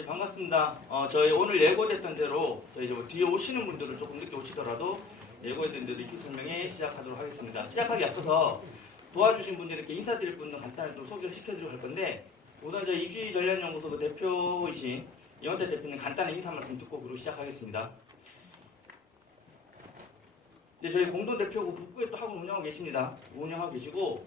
네, 반갑습니다. 저희 오늘 예고됐던 대로 저희 이제 뭐 뒤에 오시는 분들은 조금 늦게 오시더라도 예고했던 대로 입주 설명회 시작하도록 하겠습니다. 시작하기 앞서서 도와주신 분들께 인사드릴 분들 간단히 좀 소개시켜드리고 할 건데, 우선 저희 입주전략연구소 그 대표이신 이원태 대표님 간단한 인사 말씀 듣고 그리고 시작하겠습니다. 네, 저희 공동 대표고 북구에 또 학원 운영하고 계십니다. 운영하고 계시고,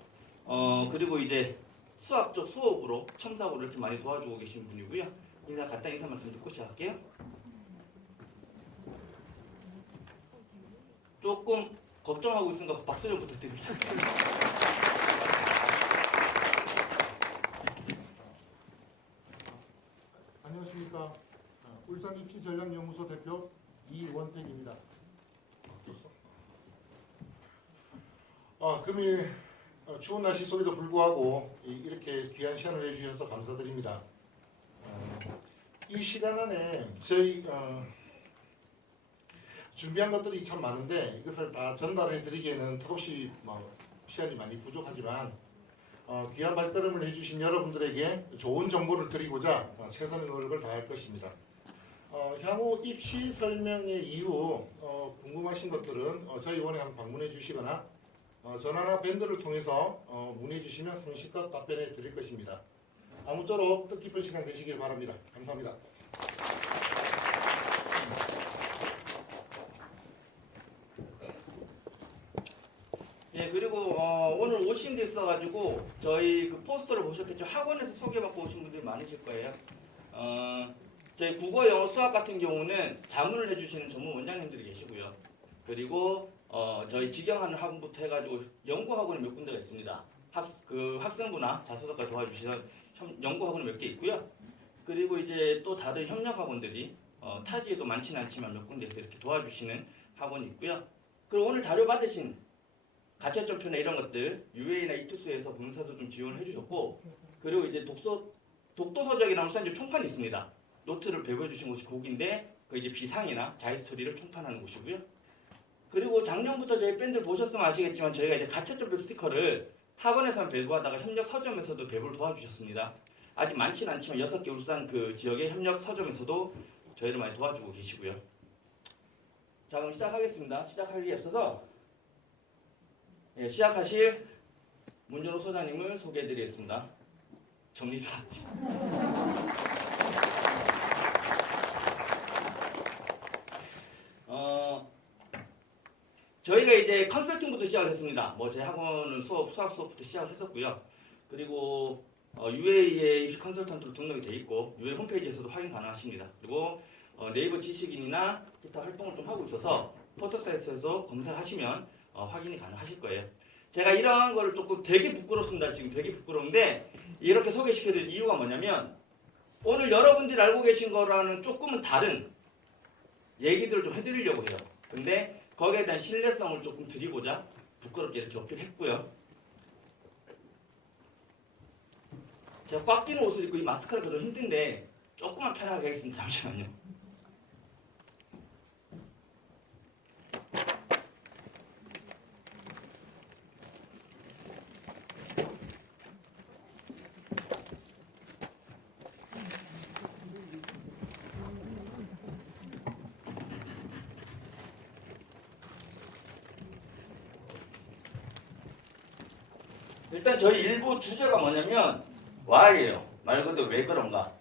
그리고 이제 수학 쪽 수업으로 첨삭으로 이렇게 많이 도와주고 계신 분이고요. 간단히 인사 말씀 듣고 시작할게요. 조금 걱정하고 있으니까 박수 좀 부탁드립니다. 안녕하십니까. 울산 입시전략연구소 대표 이원택입니다. 금일 추운 날씨 속에도 불구하고 이렇게 귀한 시간을 내주셔서 감사드립니다. 이 시간 안에 저희 준비한 것들이 참 많은데 이것을 다 전달해 드리기에는 턱없이 시간이 많이 부족하지만 귀한 발걸음을 해주신 여러분들에게 좋은 정보를 드리고자 최선의 노력을 다할 것입니다. 향후 입시 설명회 이후 궁금하신 것들은 저희 원에 한번 방문해 주시거나 전화나 밴드를 통해서 문의해 주시면 성실껏 답변해 드릴 것입니다. 아무쪼록 뜻깊은 시간 되시길 바랍니다. 감사합니다. 예, 그리고 오늘 오신 데 있어가지고 저희 그 포스터를 보셨겠죠. 학원에서 소개받고 오신 분들이 많으실 거예요. 저희 국어, 영어, 수학 같은 경우는 자문을 해주시는 전문 원장님들이 계시고요. 그리고 저희 직영하는 학원부터 해가지고 연구학원이 몇 군데가 있습니다. 학생부나 자소서까지 도와주시는 연구학원이 몇 개 있고요. 그리고 이제 또 다른 협력학원들이 타지에도 많지는 않지만 몇 군데에서 이렇게 도와주시는 학원이 있고요. 그리고 오늘 자료 받으신 가채점표나 이런 것들 UA나 이투스에서 본사도 좀 지원을 해주셨고, 그리고 이제 독도서적이나 울산 이제 총판이 있습니다. 노트를 배부해 주신 곳이 거기인데 그 이제 비상이나 자이스토리를 총판하는 곳이고요. 그리고 작년부터 저희 밴드를 보셨으면 아시겠지만 저희가 이제 가채점표 스티커를 학원에서만 배부하다가 협력 서점에서도 배부를 도와주셨습니다. 아직 많지는 않지만 6개 울산 그 지역의 협력 서점에서도 저희를 많이 도와주고 계시고요. 자, 그럼 시작하겠습니다. 시작하기에 앞서서 시작하실 문준호 소장님을 소개해드리겠습니다. 정리사. 저희가 이제 컨설팅부터 시작을 했습니다. 제 학원은 수학 수업부터 시작을 했었고요. 그리고 UA의 입시 컨설턴트로 등록이 돼 있고 UA 홈페이지에서도 확인 가능하십니다. 그리고 네이버 지식인이나 기타 활동을 좀 하고 있어서 포털사이트에서 검색하시면 확인이 가능하실 거예요. 제가 이런 거를 조금 되게 부끄럽습니다. 지금 되게 부끄러운데 이렇게 소개시켜드릴 이유가 뭐냐면 오늘 여러분들이 알고 계신 거랑은 조금은 다른 얘기들을 좀 해드리려고 해요. 근데 거기에 대한 신뢰성을 조금 드리고자 부끄럽게 이렇게 어필했고요. 제가 꽉 끼는 옷을 입고 이 마스크를 좀 힘든데 조금만 편하게 하겠습니다. 잠시만요. 일단 저희 일부 주제가 뭐냐면 Why예요. 말 그대로 왜 그런가.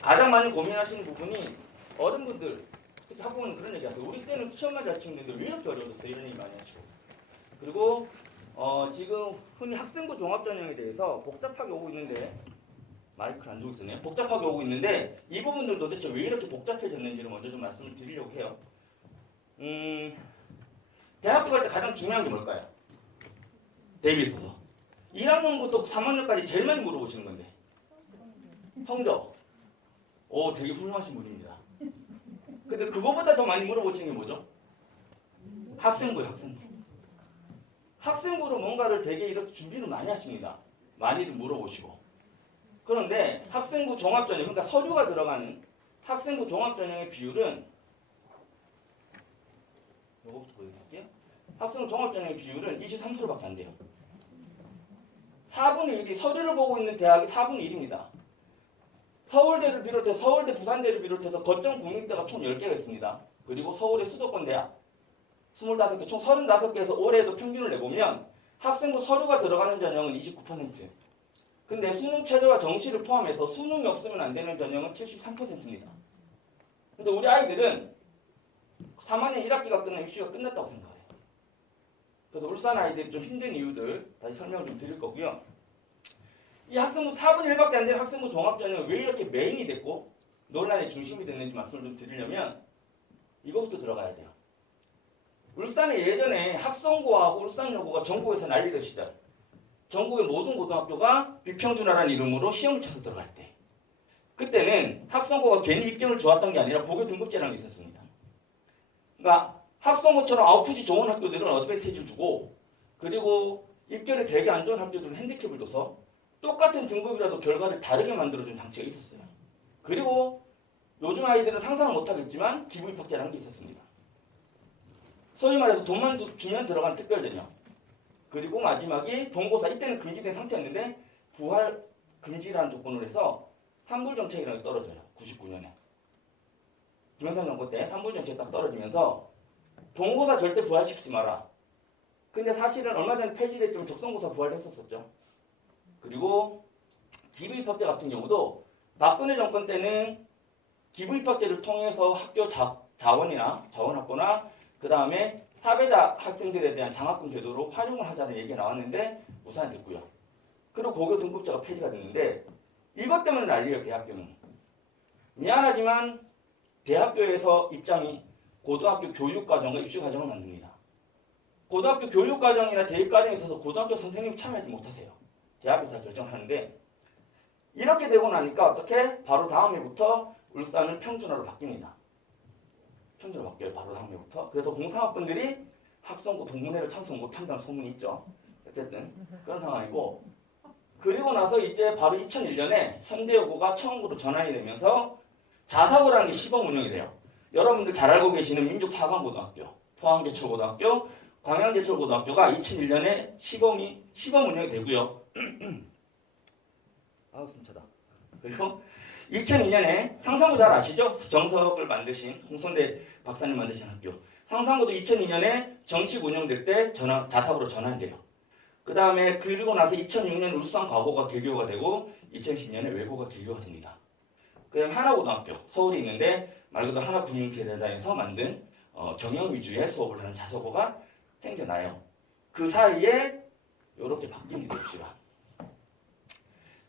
가장 많이 고민하시는 부분이 어른분들, 특히 학부모는 그런 얘기 하세요. 우리 때는 시험만 잘 치면 되는데 왜 이렇게 어려웠어요? 이런 얘기 많이 하시고. 그리고 지금 흔히 학생부 종합전형에 대해서 복잡하게 오고 있는데 마이크를 안 두고 있었네요. 복잡하게 오고 있는데 이 부분들 도대체 왜 이렇게 복잡해졌는지를 먼저 좀 말씀을 드리려고 해요. 대학교 갈 때 가장 중요한 게 뭘까요? 대비에 있어서 1학년부터 3학년까지 제일 많이 물어보시는 건데 성적. 되게 훌륭하신 분입니다. 근데 그거보다 더 많이 물어보시는 게 뭐죠? 학생부예요. 학생부로 뭔가를 되게 이렇게 준비를 많이 하십니다. 많이들 물어보시고. 그런데 학생부 종합전형, 그러니까 서류가 들어가는 학생부 종합전형의 비율은 이거부터 보여드릴게요. 학생부 종합전형의 비율은 23%밖에 안 돼요. 4분의 1이 서류를 보고 있는 대학이 4분의 1입니다. 서울대를 비롯해 서울대, 부산대를 비롯해서 거점 국립대가 총 10개가 있습니다. 그리고 서울의 수도권 대학 25개, 총 35개에서 올해도 평균을 내보면 학생부 서류가 들어가는 전형은 29%. 근데 수능 최저와 정시를 포함해서 수능이 없으면 안 되는 전형은 73%입니다. 근데 우리 아이들은 3학년 1학기가 끝나면 입시가 끝났다고 생각해요. 그래서 울산 아이들이 좀 힘든 이유들 다시 설명을 좀 드릴 거고요. 이 학생부 4분의 1밖에 안 되는 학생부 종합전형이 왜 이렇게 메인이 됐고 논란의 중심이 됐는지 말씀을 좀 드리려면 이거부터 들어가야 돼요. 울산에 예전에 학성고하고 울산여고가 전국에서 난리던 시절, 전국의 모든 고등학교가 비평준화라는 이름으로 시험을 쳐서 들어갈 때, 그때는 학성고가 괜히 입경을 좋았던 게 아니라 고교 등급제라는 게 있었습니다. 그러니까 학성고처럼 아웃풋이 좋은 학교들은 어드밴티지를 주고, 그리고 입결이 되게 안 좋은 학교들은 핸디캡을 줘서 똑같은 등급이라도 결과를 다르게 만들어준 장치가 있었어요. 그리고 요즘 아이들은 상상을 못하겠지만 기부 입학제라는 게 있었습니다. 소위 말해서 돈만 주면 들어간 특별전형. 그리고 마지막이 본고사. 이때는 금지된 상태였는데 부활 금지라는 조건으로 해서 산불정책이라는 게 떨어져요. 99년에. 김영삼 정부 때 산불정책이 딱 떨어지면서 본고사 절대 부활시키지 마라. 근데 사실은 얼마 전에 폐지됐지만 적성고사 부활했었었죠. 그리고 기부입학제 같은 경우도 박근혜 정권 때는 기부입학제를 통해서 학교 자원학부나 그 다음에 사배자 학생들에 대한 장학금 제도로 활용을 하자는 얘기가 나왔는데 무산이 됐고요. 그리고 고교 등급제가 폐지가 됐는데 이것 때문에 난리예요. 대학교는. 미안하지만 대학교에서 입장이 고등학교 교육과정과 입시과정을 만듭니다. 고등학교 교육과정이나 대입과정에 있어서 고등학교 선생님이 참여하지 못하세요. 대학에서 다 결정하는데 이렇게 되고 나니까 어떻게? 바로 다음 해부터 울산은 평준화로 바뀝니다. 평준화로 바뀌어요. 바로 다음 해부터. 그래서 고3학번들이 학성고 동문회를 참석 못한다는 소문이 있죠. 어쨌든 그런 상황이고, 그리고 나서 이제 바로 2001년에 현대여고가 처음으로 전환이 되면서 자사고라는 게 시범 운영이 돼요. 여러분들 잘 알고 계시는 민족사관고등학교, 포항제철고등학교, 광양제철고등학교가 2001년에 시범 운영이 되고요. 아우 숨차다. 그리고 2002년에 상상고 잘 아시죠? 정석을 만드신 홍선대 박사님 만드신 학교. 상상고도 2002년에 정식 운영될 때 자사고로 전환돼요. 그 다음에 그리고 나서 2006년 울산 과고가 개교가 되고 2010년에 외고가 개교가 됩니다. 그다음 하나고등학교 서울에 있는데 말 그대로 하나금융계단에서 만든 경영 위주의 수업을 하는 자사고가 생겨나요. 그 사이에 이렇게 바뀝니다. 입시가.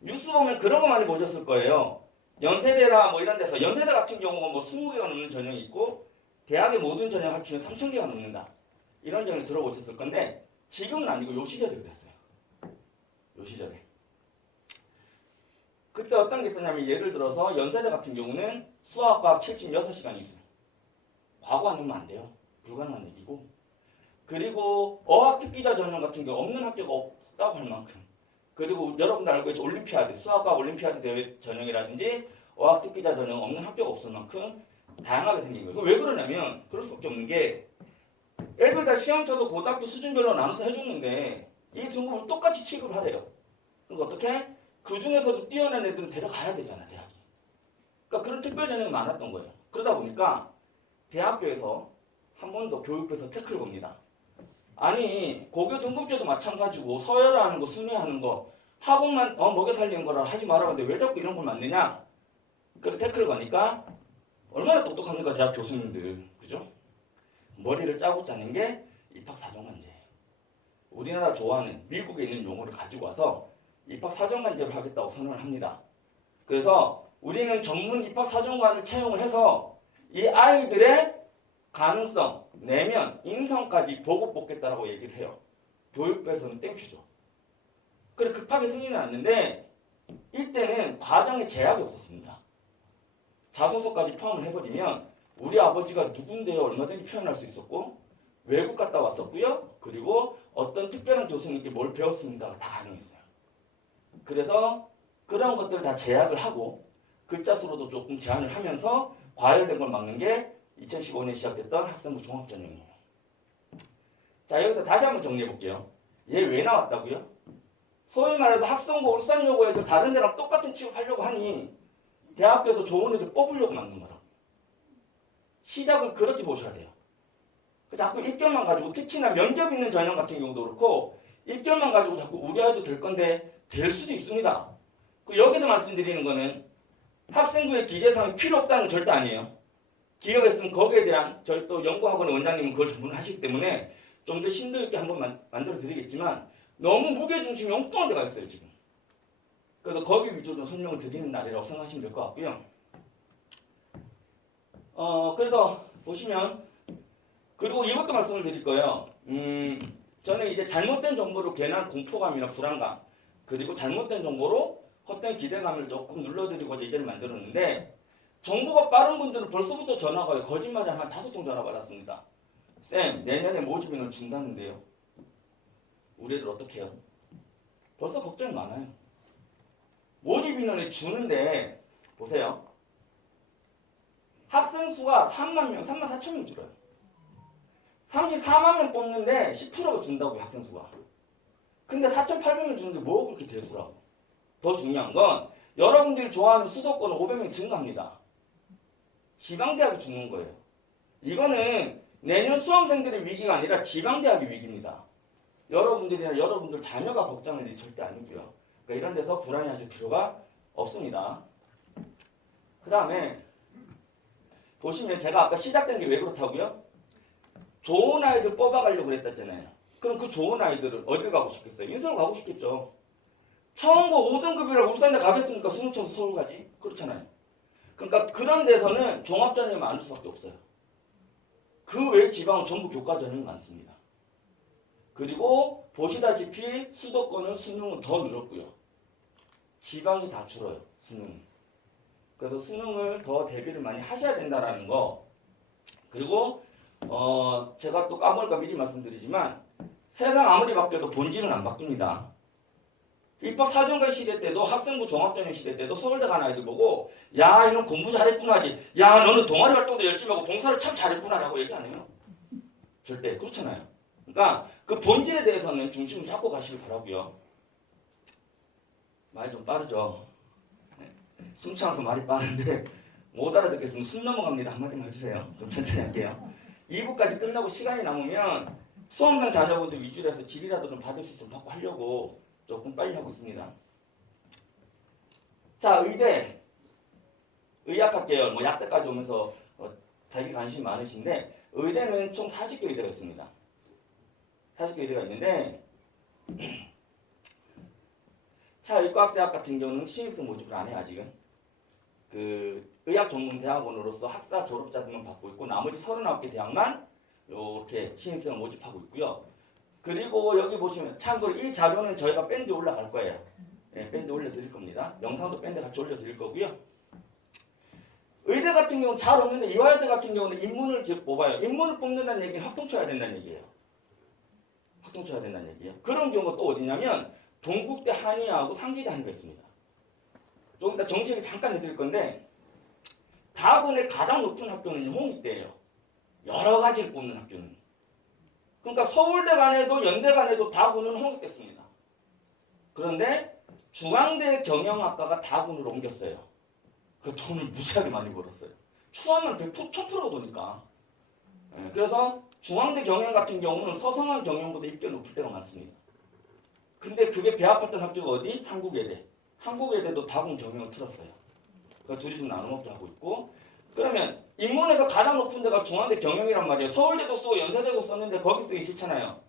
뉴스 보면 그런 거 많이 보셨을 거예요. 연세대나 뭐 이런 데서 연세대 같은 경우는 뭐 20개가 넘는 전형이 있고 대학의 모든 전형 합치면 3,000개가 넘는다. 이런 전형을 들어보셨을 건데 지금은 아니고 요 시절에 그랬어요. 요 시절에. 그때 어떤 게 있었냐면 예를 들어서 연세대 같은 경우는 수학과학 76시간이 있어요. 과거 안 넣으면 안 돼요. 불가능한 얘기고. 그리고 어학특기자 전형 같은 경우 없는 학교가 없다고 할 만큼. 그리고 여러분들 알고 계신 올림피아드, 수학과 올림피아드 대회 전형이라든지 어학특기자 전형 없는 학교가 없을 만큼 다양하게 생긴 거예요. 왜 그러냐면 그럴 수밖에 없는 게 애들 다 시험 쳐서 고등학교 수준별로 나눠서 해줬는데 이 등급을 똑같이 취급을 하래요. 그러니까 어떻게? 그 중에서도 뛰어난 애들은 데려가야 되잖아, 대학이. 그러니까 그런 특별 전형이 많았던 거예요. 그러다 보니까 대학교에서 한 번 더 교육부에서 태클을 겁니다. 아니 고교 등급제도 마찬가지고 서열화하는 거, 순위하는 거, 학업만 먹여 살리는 거라 하지 말라고 하는데 왜 자꾸 이런 걸 만드냐? 그렇게 태클을 거니까 얼마나 똑똑합니까 대학 교수님들, 그죠? 머리를 짜고 짜는 게 입학사정관제예요. 우리나라 좋아하는 미국에 있는 용어를 가지고 와서 입학사정관제를 하겠다고 선언을 합니다. 그래서 우리는 전문 입학사정관을 채용을 해서 이 아이들의 가능성, 내면, 인성까지 보고 뽑겠다라고 얘기를 해요. 교육부에서는 땡큐죠. 그래 급하게 승인을 났는데 이때는 과정에 제약이 없었습니다. 자소서까지 포함을 해버리면 우리 아버지가 누군데요 얼마든지 표현할 수 있었고 외국 갔다 왔었고요. 그리고 어떤 특별한 교수님께 뭘 배웠습니다가 다 가능했어요. 그래서 그런 것들을 다 제약을 하고 글자 수로도 조금 제한을 하면서 과열된 걸 막는 게 2015년에 시작됐던 학생부 종합전형이에요. 자 여기서 다시 한번 정리해 볼게요. 얘 왜 나왔다고요? 소위 말해서 학성고 울산여고 애들 다른 데랑 똑같은 취급하려고 하니 대학교에서 좋은 애들 뽑으려고 만든 거라고. 시작을 그렇게 보셔야 돼요. 자꾸 입결만 가지고, 특히나 면접 있는 전형 같은 경우도 그렇고 입결만 가지고 자꾸 우려해도 될 건데 될 수도 있습니다. 여기서 말씀드리는 거는 학생부의 기재사항이 필요 없다는 건 절대 아니에요. 기회가 있으면 거기에 대한 저희 또 연구학원의 원장님은 그걸 전문을 하시기 때문에 좀 더 심도 있게 한번 만들어 드리겠지만 너무 무게중심이 엉뚱한 데가 있어요 지금. 그래서 거기 위주로 설명을 드리는 날이라고 생각하시면 될 것 같고요. 그래서 보시면, 그리고 이것도 말씀을 드릴 거예요. 저는 이제 잘못된 정보로 괜한 공포감이나 불안감, 그리고 잘못된 정보로 헛된 기대감을 조금 눌러드리고자 이제를 만들었는데, 정보가 빠른 분들은 벌써부터 전화가 와요. 거짓말이 한 5통 전화 받았습니다. 쌤, 내년에 모집 인원 준다는데요. 우리 애들 어떻게 해요? 벌써 걱정이 많아요. 모집 인원을 주는데 보세요. 학생 수가 3만 명, 3만 4천 명 줄어요. 34만 명 뽑는데 10%가 준다고요, 학생 수가. 근데 4,800명 주는 게 뭐 그렇게 대수라고. 더 중요한 건 여러분들이 좋아하는 수도권은 500명 증가합니다. 지방대학이 죽는 거예요. 이거는 내년 수험생들의 위기가 아니라 지방대학의 위기입니다. 여러분들이나 여러분들 자녀가 걱정할 일이 절대 아니고요. 그러니까 이런 데서 불안해하실 필요가 없습니다. 그 다음에 보시면 제가 아까 시작된 게 왜 그렇다고요? 좋은 아이들 뽑아가려고 그랬잖아요. 그럼 그 좋은 아이들은 어딜 가고 싶겠어요? 인서울 가고 싶겠죠. 처음고 5등급이라고 울산대 가겠습니까? 수능 쳐서 서울 가지? 그렇잖아요. 그러니까 그런 데서는 종합전형이 많을 수밖에 없어요. 그 외 지방은 전부 교과전형이 많습니다. 그리고 보시다시피 수도권은 수능은 더 늘었고요. 지방이 다 줄어요. 수능은. 그래서 수능을 더 대비를 많이 하셔야 된다라는 거. 그리고 제가 또 까먹을까 미리 말씀드리지만 세상 아무리 바뀌어도 본질은 안 바뀝니다. 입학 사정관 시대 때도 학생부 종합전형 시대 때도 서울대 간 아이들 보고 야 이놈 공부 잘했구나 하지, 야 너는 동아리 활동도 열심히 하고 봉사를 참 잘했구나라고 얘기 안 해요. 절대 그렇잖아요. 그러니까 그 본질에 대해서는 중심을 잡고 가시길 바라고요. 말이 좀 빠르죠. 숨 참아서 말이 빠른데 못 알아듣겠으면 숨 넘어갑니다. 한마디만 해주세요. 좀 천천히 할게요. 2부까지 끝나고 시간이 남으면 수험생 자녀분들 위주로 해서 질이라도 좀 받을 수 있으면 받고 하려고 조금 빨리 하고 있습니다. 자, 의대, 의학학 계열, 뭐 약대까지 오면서 되게 관심 많으신데 의대는 총 40개 의대가 있습니다. 40개 의대가 있는데 차의과학대학 같은 경우는 신입생 모집을 안 해요. 아직은. 그 의학 전문 대학원으로서 학사 졸업자들만 받고 있고 나머지 39개 대학만 이렇게 신입생을 모집하고 있고요. 그리고 여기 보시면 참고로 이 자료는 저희가 밴드에 올라갈 거예요. 네, 밴드 올려드릴 겁니다. 영상도 밴드 같이 올려드릴 거고요. 의대 같은 경우는 잘 없는데 이화여대 같은 경우는 인문을 뽑아요. 인문을 뽑는다는 얘기는 확통 쳐야 된다는 얘기예요. 확통 쳐야 된다는 얘기예요. 그런 경우가 또 어디냐면 동국대 한의하고 상지대 한의가 있습니다. 조금 이따 정식 잠깐 해드릴 건데 다군의 가장 높은 학교는 홍익대예요. 여러 가지를 뽑는 학교는. 그러니까 서울대 간에도 연대 간에도 다군은 홍익대습니다. 그런데 중앙대 경영학과가 다군으로 옮겼어요. 그 돈을 무지하게 많이 벌었어요. 추하면 100%, 1000%가 도니까. 그래서 중앙대 경영 같은 경우는 서성한 경영보다 입결 높을 때가 많습니다. 근데 그게 배 아팠던 학교가 어디? 한국외대. 한국외대도 다군 경영을 틀었어요. 그러니까 둘이 좀 나눠먹게 하고 있고. 그러면 인문에서 가장 높은 데가 중앙대 경영이란 말이에요. 서울대도 쓰고 연세대도 썼는데 거기 쓰기 싫잖아요.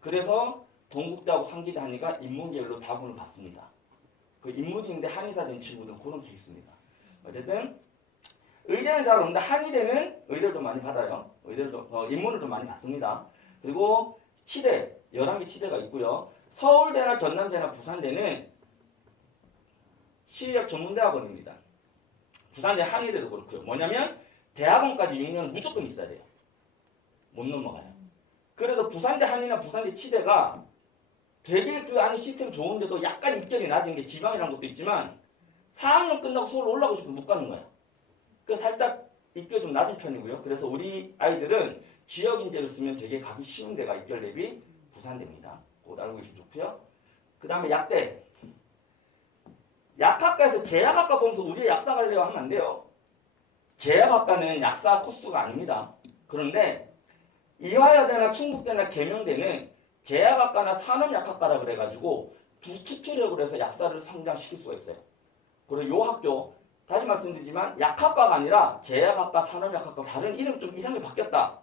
그래서 동국대하고 상지대 한의가 인문계열로 다군을 받습니다. 그 인문인데 한의사 된 친구들은 그런 케이스입니다. 어쨌든 의대는 잘 없는데 한의대는 의대를 좀 많이 받아요. 의대도 인문을 좀 많이 받습니다. 그리고 치대, 11개 치대가 있고요. 서울대나 전남대나 부산대는 치의학 전문대학원입니다. 부산대 한의대도 그렇고요. 뭐냐면 대학원까지 6년 무조건 있어야 돼요. 못 넘어가요. 그래서 부산대 한의나 부산대 치대가 되게 그 안에 시스템 좋은데도 약간 입결이 낮은 게 지방이라는 것도 있지만 4학년 끝나고 서울 올라가고 싶으면 못 가는 거야. 그래서 살짝 입결 좀 낮은 편이고요. 그래서 우리 아이들은 지역 인재를 쓰면 되게 가기 쉬운 데가 입결 대비 부산대입니다. 그거 알고 계시면 좋고요. 그 다음에 약대. 약학과에서 제약학과 보면서 우리 약사 갈래요 하면 안 돼요. 제약학과는 약사 코스가 아닙니다. 그런데 이화여대나 충북대나 계명대는 제약학과나 산업약학과라 그래가지고 두 투트랙으로 해서 약사를 성장시킬 수가 있어요. 그리고 요 학교 다시 말씀드리지만 약학과가 아니라 제약학과, 산업약학과 다른 이름 좀 이상하게 바뀌었다.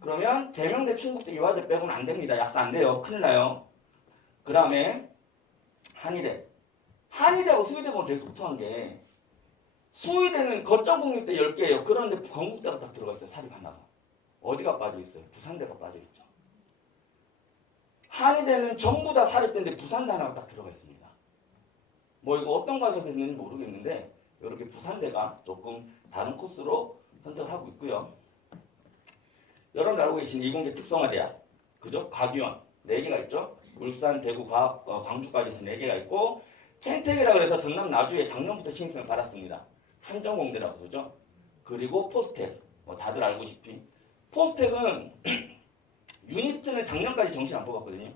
그러면 계명대, 충북대, 이화여대 빼고는 안 됩니다. 약사 안 돼요. 큰일 나요. 그 다음에 한의대. 한의대하고 수의대 보면 되게 독특한 게 수의대는 거점국립대 10개예요. 그런데 건국대가 딱 들어가 있어요. 사립 하나가. 어디가 빠져 있어요? 부산대가 빠져 있죠. 한의대는 전부 다 사립대인데 부산대 하나가 딱 들어가 있습니다. 뭐 이거 어떤 과정에서 있는지 모르겠는데 이렇게 부산대가 조금 다른 코스로 선택을 하고 있고요. 여러분 알고 계신 이공계 특성화대학, 그죠? 과기원 4개가 있죠. 울산, 대구, 광주까지 해서 4개가 있고 켄텍이라 그래서 전남 나주에 작년부터 신입생을 받았습니다. 한정공대라고 그러죠. 그리고 포스텍, 뭐 다들 알고 싶이 포스텍은 유니스트는 작년까지 정시 안 뽑았거든요.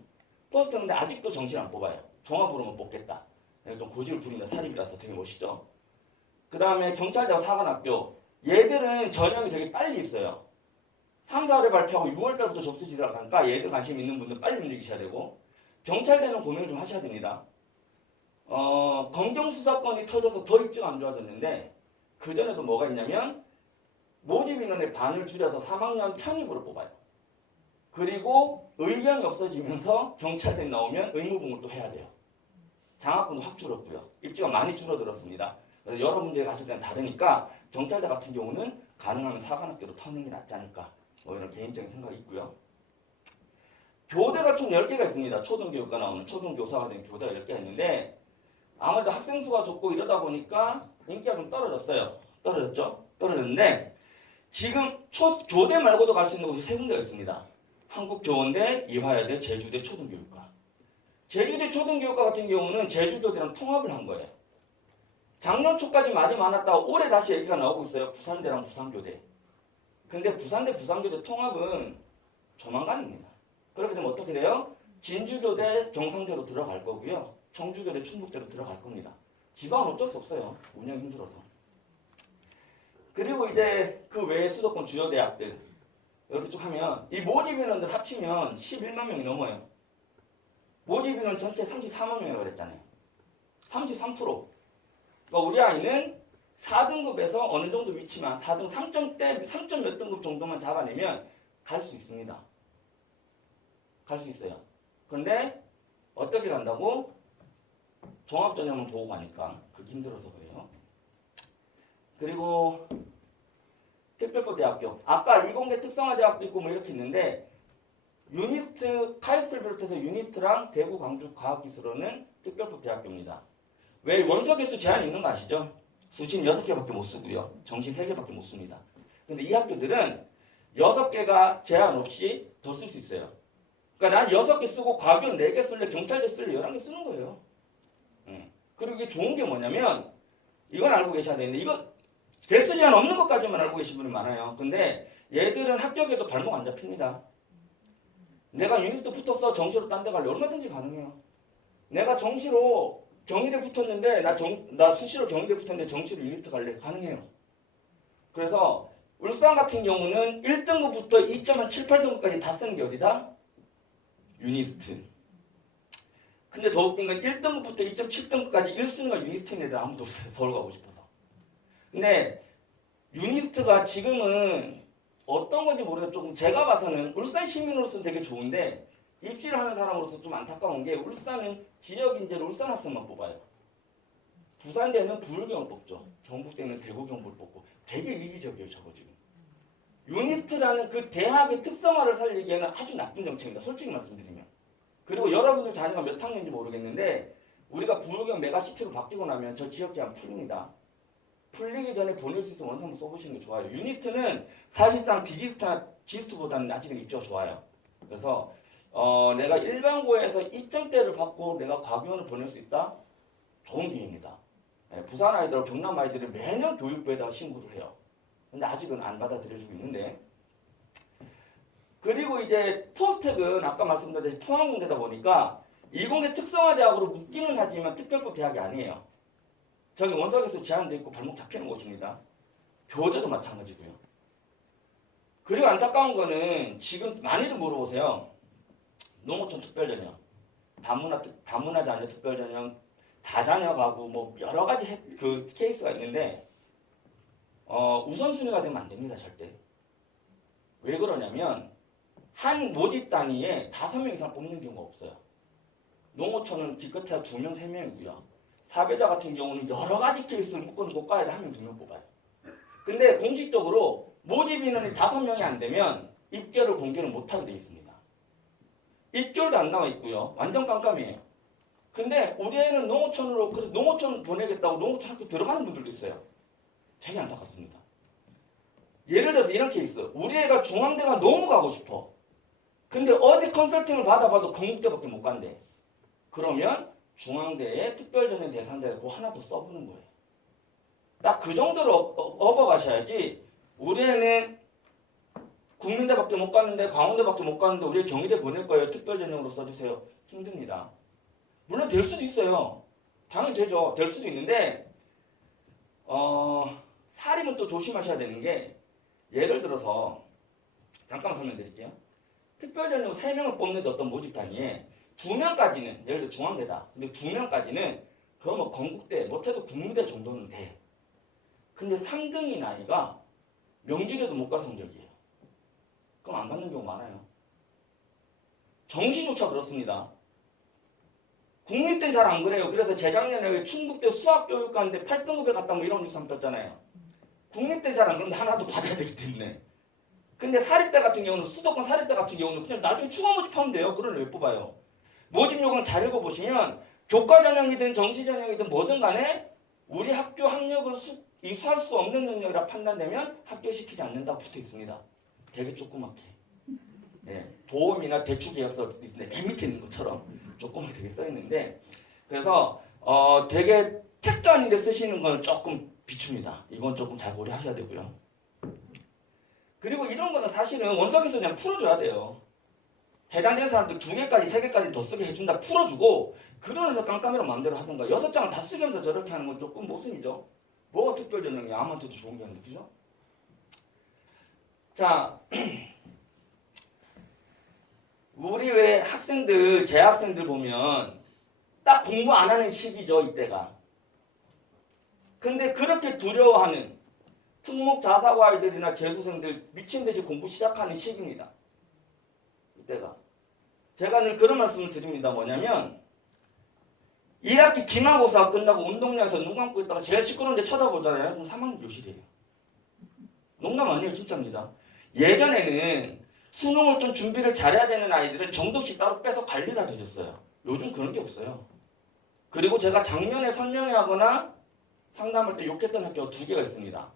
포스텍은 근데 아직도 정시 안 뽑아요. 종합으로만 뽑겠다. 좀 고집을 부리는 사립이라서 되게 멋있죠. 그 다음에 경찰대와 사관학교 얘들은 전형이 되게 빨리 있어요. 3, 4월에 발표하고 6월달부터 접수 지들어가니까 얘들 관심 있는 분들 빨리 움직이셔야 되고 경찰대는 고민을 좀 하셔야 됩니다. 검경수사권이 터져서 더 입지가 안 좋아졌는데 그전에도 뭐가 있냐면 모집 인원의 반을 줄여서 3학년 편입으로 뽑아요. 그리고 의경이 없어지면서 경찰대 나오면 의무분을 또 해야 돼요. 장학금도 확 줄었고요. 입지가 많이 줄어들었습니다. 그래서 여러 문제가 가실 때는 다르니까 경찰대 같은 경우는 가능하면 사관학교로 터는 게 낫지 않을까 뭐 이런 개인적인 생각이 있고요. 교대가 총 10개가 있습니다. 초등교육과 나오는 초등교사가 된 교대가 10개가 있는데 아무래도 학생 수가 적고 이러다 보니까 인기가 좀 떨어졌어요. 떨어졌는데 지금 교대 말고도 갈 수 있는 곳이 3군데가 있습니다. 한국교원대, 이화여대, 제주대 초등교육과. 제주대 초등교육과 같은 경우는 제주교대랑 통합을 한 거예요. 작년 초까지 말이 많았다가 올해 다시 얘기가 나오고 있어요. 부산대랑 부산교대. 근데 부산대, 부산교대 통합은 조만간입니다. 그렇게 되면 어떻게 돼요? 진주교대, 경상대로 들어갈 거고요. 청주교대, 충북대로 들어갈 겁니다. 지방은 어쩔 수 없어요. 운영이 힘들어서. 그리고 이제 그 외에 수도권 주요 대학들 이렇게 쭉 하면 이 모집 인원들 합치면 11만 명이 넘어요. 모집 인원 전체 34만 명이라고 그랬잖아요. 33%. 그러니까 우리 아이는 4등급에서 어느 정도 위치만 4등 3점 몇 등급 정도만 잡아내면 갈 수 있습니다. 갈 수 있어요. 그런데 어떻게 간다고? 종합전형만 보고 가니까 그게 힘들어서 그래요. 그리고 특별법 대학교. 아까 이공계 특성화대학도 있고 뭐 이렇게 있는데 유니스트, 카이스트를 비롯해서 유니스트랑 대구, 광주 과학기술원은 특별법 대학교입니다. 왜 원서 개수 제한이 있는 거 아시죠? 수신 6개밖에 못 쓰고요. 정시 3개밖에 못 씁니다. 근데 이 학교들은 6개가 제한 없이 더 쓸 수 있어요. 그러니까 난 6개 쓰고 과기원 4개 쓸래, 경찰대 쓸래 11개 쓰는 거예요. 그리고 이게 좋은 게 뭐냐면 이건 알고 계셔야 되는데 이거 개수 제한 없는 것까지만 알고 계신 분이 많아요. 근데 얘들은 합격해도 발목 안 잡힙니다. 내가 유니스트 붙었어 정시로 딴 데 갈래 얼마든지 가능해요. 내가 정시로 경희대 붙었는데 나 수시로 경희대 붙었는데 정시로 유니스트 갈래 가능해요. 그래서 울산 같은 경우는 1등급부터 2.78등급까지 다 쓰는 게 어디다? 유니스트. 근데 더 웃긴 건 1등급부터 2.7등급까지 1 쓰는 건 유니스트인 애들 아무도 없어요. 서울 가고 싶어서. 근데 유니스트가 지금은 어떤 건지 모르겠어요. 조금 제가 봐서는 울산 시민으로서는 되게 좋은데 입시를 하는 사람으로서 좀 안타까운 게 울산은 지역 인재로 울산 학생만 뽑아요. 부산대는 부울경을 뽑죠. 경북대는 대구 경북을 뽑고 되게 이기적이에요. 저거 지금. 유니스트라는 그 대학의 특성화를 살리기에는 아주 나쁜 정책입니다. 솔직히 말씀드리면. 그리고 여러분들 자녀가 몇 학년인지 모르겠는데 우리가 부울경 메가시티로 바뀌고 나면 저 지역 제한 풀립니다. 풀리기 전에 보낼 수 있으면 원서 한번 써보시는 게 좋아요. 유니스트는 사실상 디지스트보다는 아직은 입지가 좋아요. 그래서 내가 일반고에서 2점대를 받고 내가 과기원을 보낼 수 있다? 좋은 기회입니다. 부산 아이들하고 경남 아이들은 매년 교육부에다가 신고를 해요. 근데 아직은 안 받아들여주고 있는데 그리고 이제 포스텍은 아까 말씀드렸듯이 포항공대다 보니까 이공계 특성화대학으로 묶기는 하지만 특별법 대학이 아니에요. 저기 원석에서 제한돼 있고 발목 잡히는 곳입니다. 교대도 마찬가지고요. 그리고 안타까운 거는 지금 많이들 물어보세요. 농어촌 특별전형, 다문화 자녀 특별전형, 다자녀 가구 뭐 여러 가지 그 케이스가 있는데 우선순위가 되면 안 됩니다. 절대. 왜 그러냐면 한 모집 단위에 5명 이상 뽑는 경우가 없어요. 농어촌은 기껏해야 2명, 3명이고요. 사배자 같은 경우는 여러 가지 케이스를 묶어놓고 까야 돼. 1명, 2명 뽑아요. 근데 공식적으로 모집 인원이 5명이 안 되면 입결을 공개를 못하게 돼 있습니다. 입결도 안 나와 있고요. 완전 깜깜이에요. 근데 우리 애는 농어촌으로 그래서 농어촌 보내겠다고 농어촌 학교 들어가는 분들도 있어요. 되게 안타깝습니다. 예를 들어서 이런 케이스. 우리 애가 중앙대가 너무 가고 싶어. 근데 어디 컨설팅을 받아봐도 건국대밖에 못 간대. 그러면 중앙대에 특별전형 대상자를 그 하나 더 써보는 거예요. 딱 그 정도로 업어가셔야지 우리 애는 국민대밖에 못 가는데 광운대밖에 못 가는데 우리 경희대 보낼 거예요. 특별전형으로 써주세요. 힘듭니다. 물론 될 수도 있어요. 당연히 되죠. 될 수도 있는데 사립은 또 조심하셔야 되는 게 예를 들어서 잠깐만 설명드릴게요. 특별전형 3명을 뽑는데 어떤 모집 단위에 2명까지는 예를 들어 중앙대다. 근데 2명까지는 그거 뭐 건국대 못해도 국민대 정도는 돼. 근데 3등인 아이가 명지대도 못 갈 성적이에요. 그럼 안 받는 경우 많아요. 정시조차 그렇습니다. 국립대는 잘 안 그래요. 그래서 재작년에 충북대 수학교육과인데 8등급에 갔다 뭐 이런 뉴스 한번 떴잖아요. 국립대 잘 안 그러는데 하나도 받아야 되기 때문에. 근데 사립대 같은 경우는 수도권 사립대 같은 경우는 그냥 나중에 추가 모집하면 돼요. 그걸 왜 뽑아요? 모집 요강 잘 읽어보시면 교과 전형이든 정시 전형이든 뭐든 간에 우리 학교 학력을 이수할 수 없는 능력이라 판단되면 합격시키지 않는다고 붙어 있습니다. 되게 조그맣게. 네, 보험이나 대출 계약서 맨 밑에 있는 것처럼 조그맣게 되게 써 있는데 그래서 되게 택도 아닌데 쓰시는 건 조금 비춥니다. 이건 조금 잘 고려하셔야 되고요. 그리고 이런 거는 사실은 원석에서 그냥 풀어줘야 돼요. 해당되는 사람들 2개까지 3개까지 더 쓰게 해준다 풀어주고 그러면서 깜깜이로 마음대로 하던가 6장을 다 쓰면서 저렇게 하는 건 조금 모순이죠. 뭐가 특별전형이야. 아무한테도 좋은 게 아닌데 그죠? 자 우리 왜 학생들 재학생들 보면 딱 공부 안 하는 시기죠. 이때가. 근데 그렇게 두려워하는 특목 자사고 아이들이나 재수생들 미친듯이 공부 시작하는 시기입니다. 이때가. 제가 늘 그런 말씀을 드립니다. 뭐냐면 1학기 기말고사 끝나고 운동장에서 눈 감고 있다가 제일 시끄러운데 쳐다보잖아요. 그럼 3학년 교실이에요. 농담 아니에요. 진짜입니다. 예전에는 수능을 좀 준비를 잘해야 되는 아이들은 정독식 따로 빼서 관리라도 해줬어요. 요즘 그런 게 없어요. 그리고 제가 작년에 설명회하거나 상담할 때 욕했던 학교가 2개가 있습니다.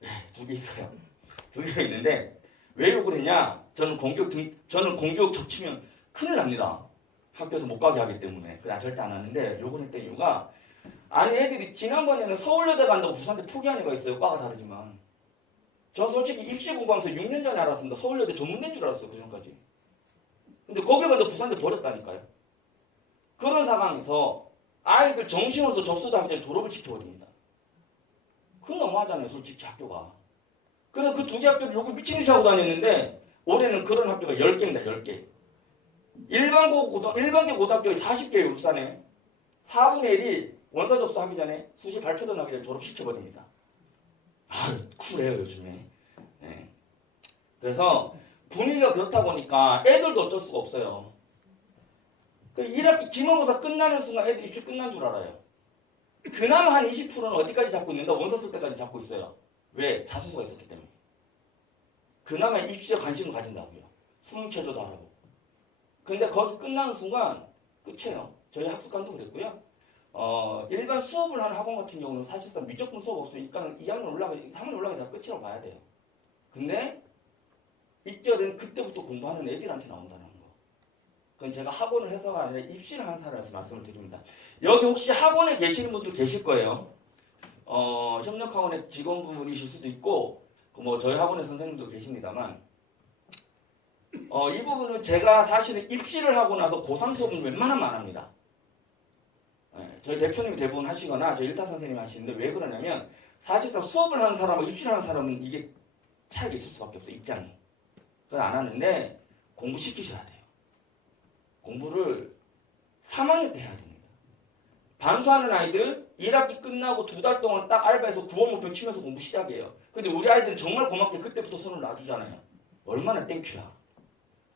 네, 2개 있어요. 2개가 있는데 왜 욕을 했냐? 저는 공교육 적치면 큰일 납니다. 학교에서 못 가게 하기 때문에. 그래 절대 안 하는데 욕을 했던 이유가 아니 애들이 지난번에는 서울여대 간다고 부산대 포기한 애가 있어요. 과가 다르지만. 저 솔직히 입시 공부하면서 6년 전에 알았습니다. 서울여대 전문대인 줄 알았어요. 그 전까지. 근데 거길 가도 부산대 버렸다니까요. 그런 상황에서 아이들 정시원서 접수도 하기 전에 졸업을 시켜버립니다. 그건 너무하잖아요. 솔직히 학교가. 그래서 그 2개 학교를 욕을 미친듯이 하고 다녔는데 올해는 그런 학교가 10개입니다. 10개. 일반계 고등학교에 40개예요. 울산에. 4분의 1이 원서 접수하기 전에 수시 발표도 나기 전에 졸업시켜버립니다. 아, 쿨해요 요즘에. 네. 그래서 분위기가 그렇다 보니까 애들도 어쩔 수가 없어요. 그 1학기 기말고사 끝나는 순간 애들 입시 끝난 줄 알아요. 그나마 한 20%는 어디까지 잡고 있는데 원서 쓸 때까지 잡고 있어요. 왜? 자소서가 있었기 때문에. 그나마 입시에 관심을 가진다고요. 수능 최저도 하라고. 근데 거기 끝나는 순간 끝이에요. 저희 학습관도 그랬고요. 일반 수업을 하는 학원 같은 경우는 사실상 미적분 수업 없으면 2학년 올라가기 3학년 올라가기 다 끝이라고 봐야 돼요. 근데 입결은 그때부터 공부하는 애들한테 나온다는 거. 그건 제가 학원을 해서가 아니라 입시를 하는 사람에서 말씀을 드립니다. 여기 혹시 학원에 계시는 분들 계실 거예요. 협력학원의 직원분이실 수도 있고 뭐 저희 학원의 선생님도 계십니다만 이 부분은 제가 사실은 입시를 하고 나서 고3 수업은 웬만하면 안 합니다. 네. 저희 대표님이 대부분 하시거나 저희 일타 선생님이 하시는데 왜 그러냐면 사실상 수업을 하는 사람하고 입시를 하는 사람은 이게 차이가 있을 수밖에 없어요. 입장이. 그건 안 하는데 공부시키셔야 돼요. 공부를 3학년 때 해야 됩니다. 반수하는 아이들 1학기 끝나고 2달 동안 딱 알바해서 구원 목표 치면서 공부 시작해요. 근데 우리 아이들은 정말 고맙게 그때부터 손을 놔주잖아요. 얼마나 땡큐야.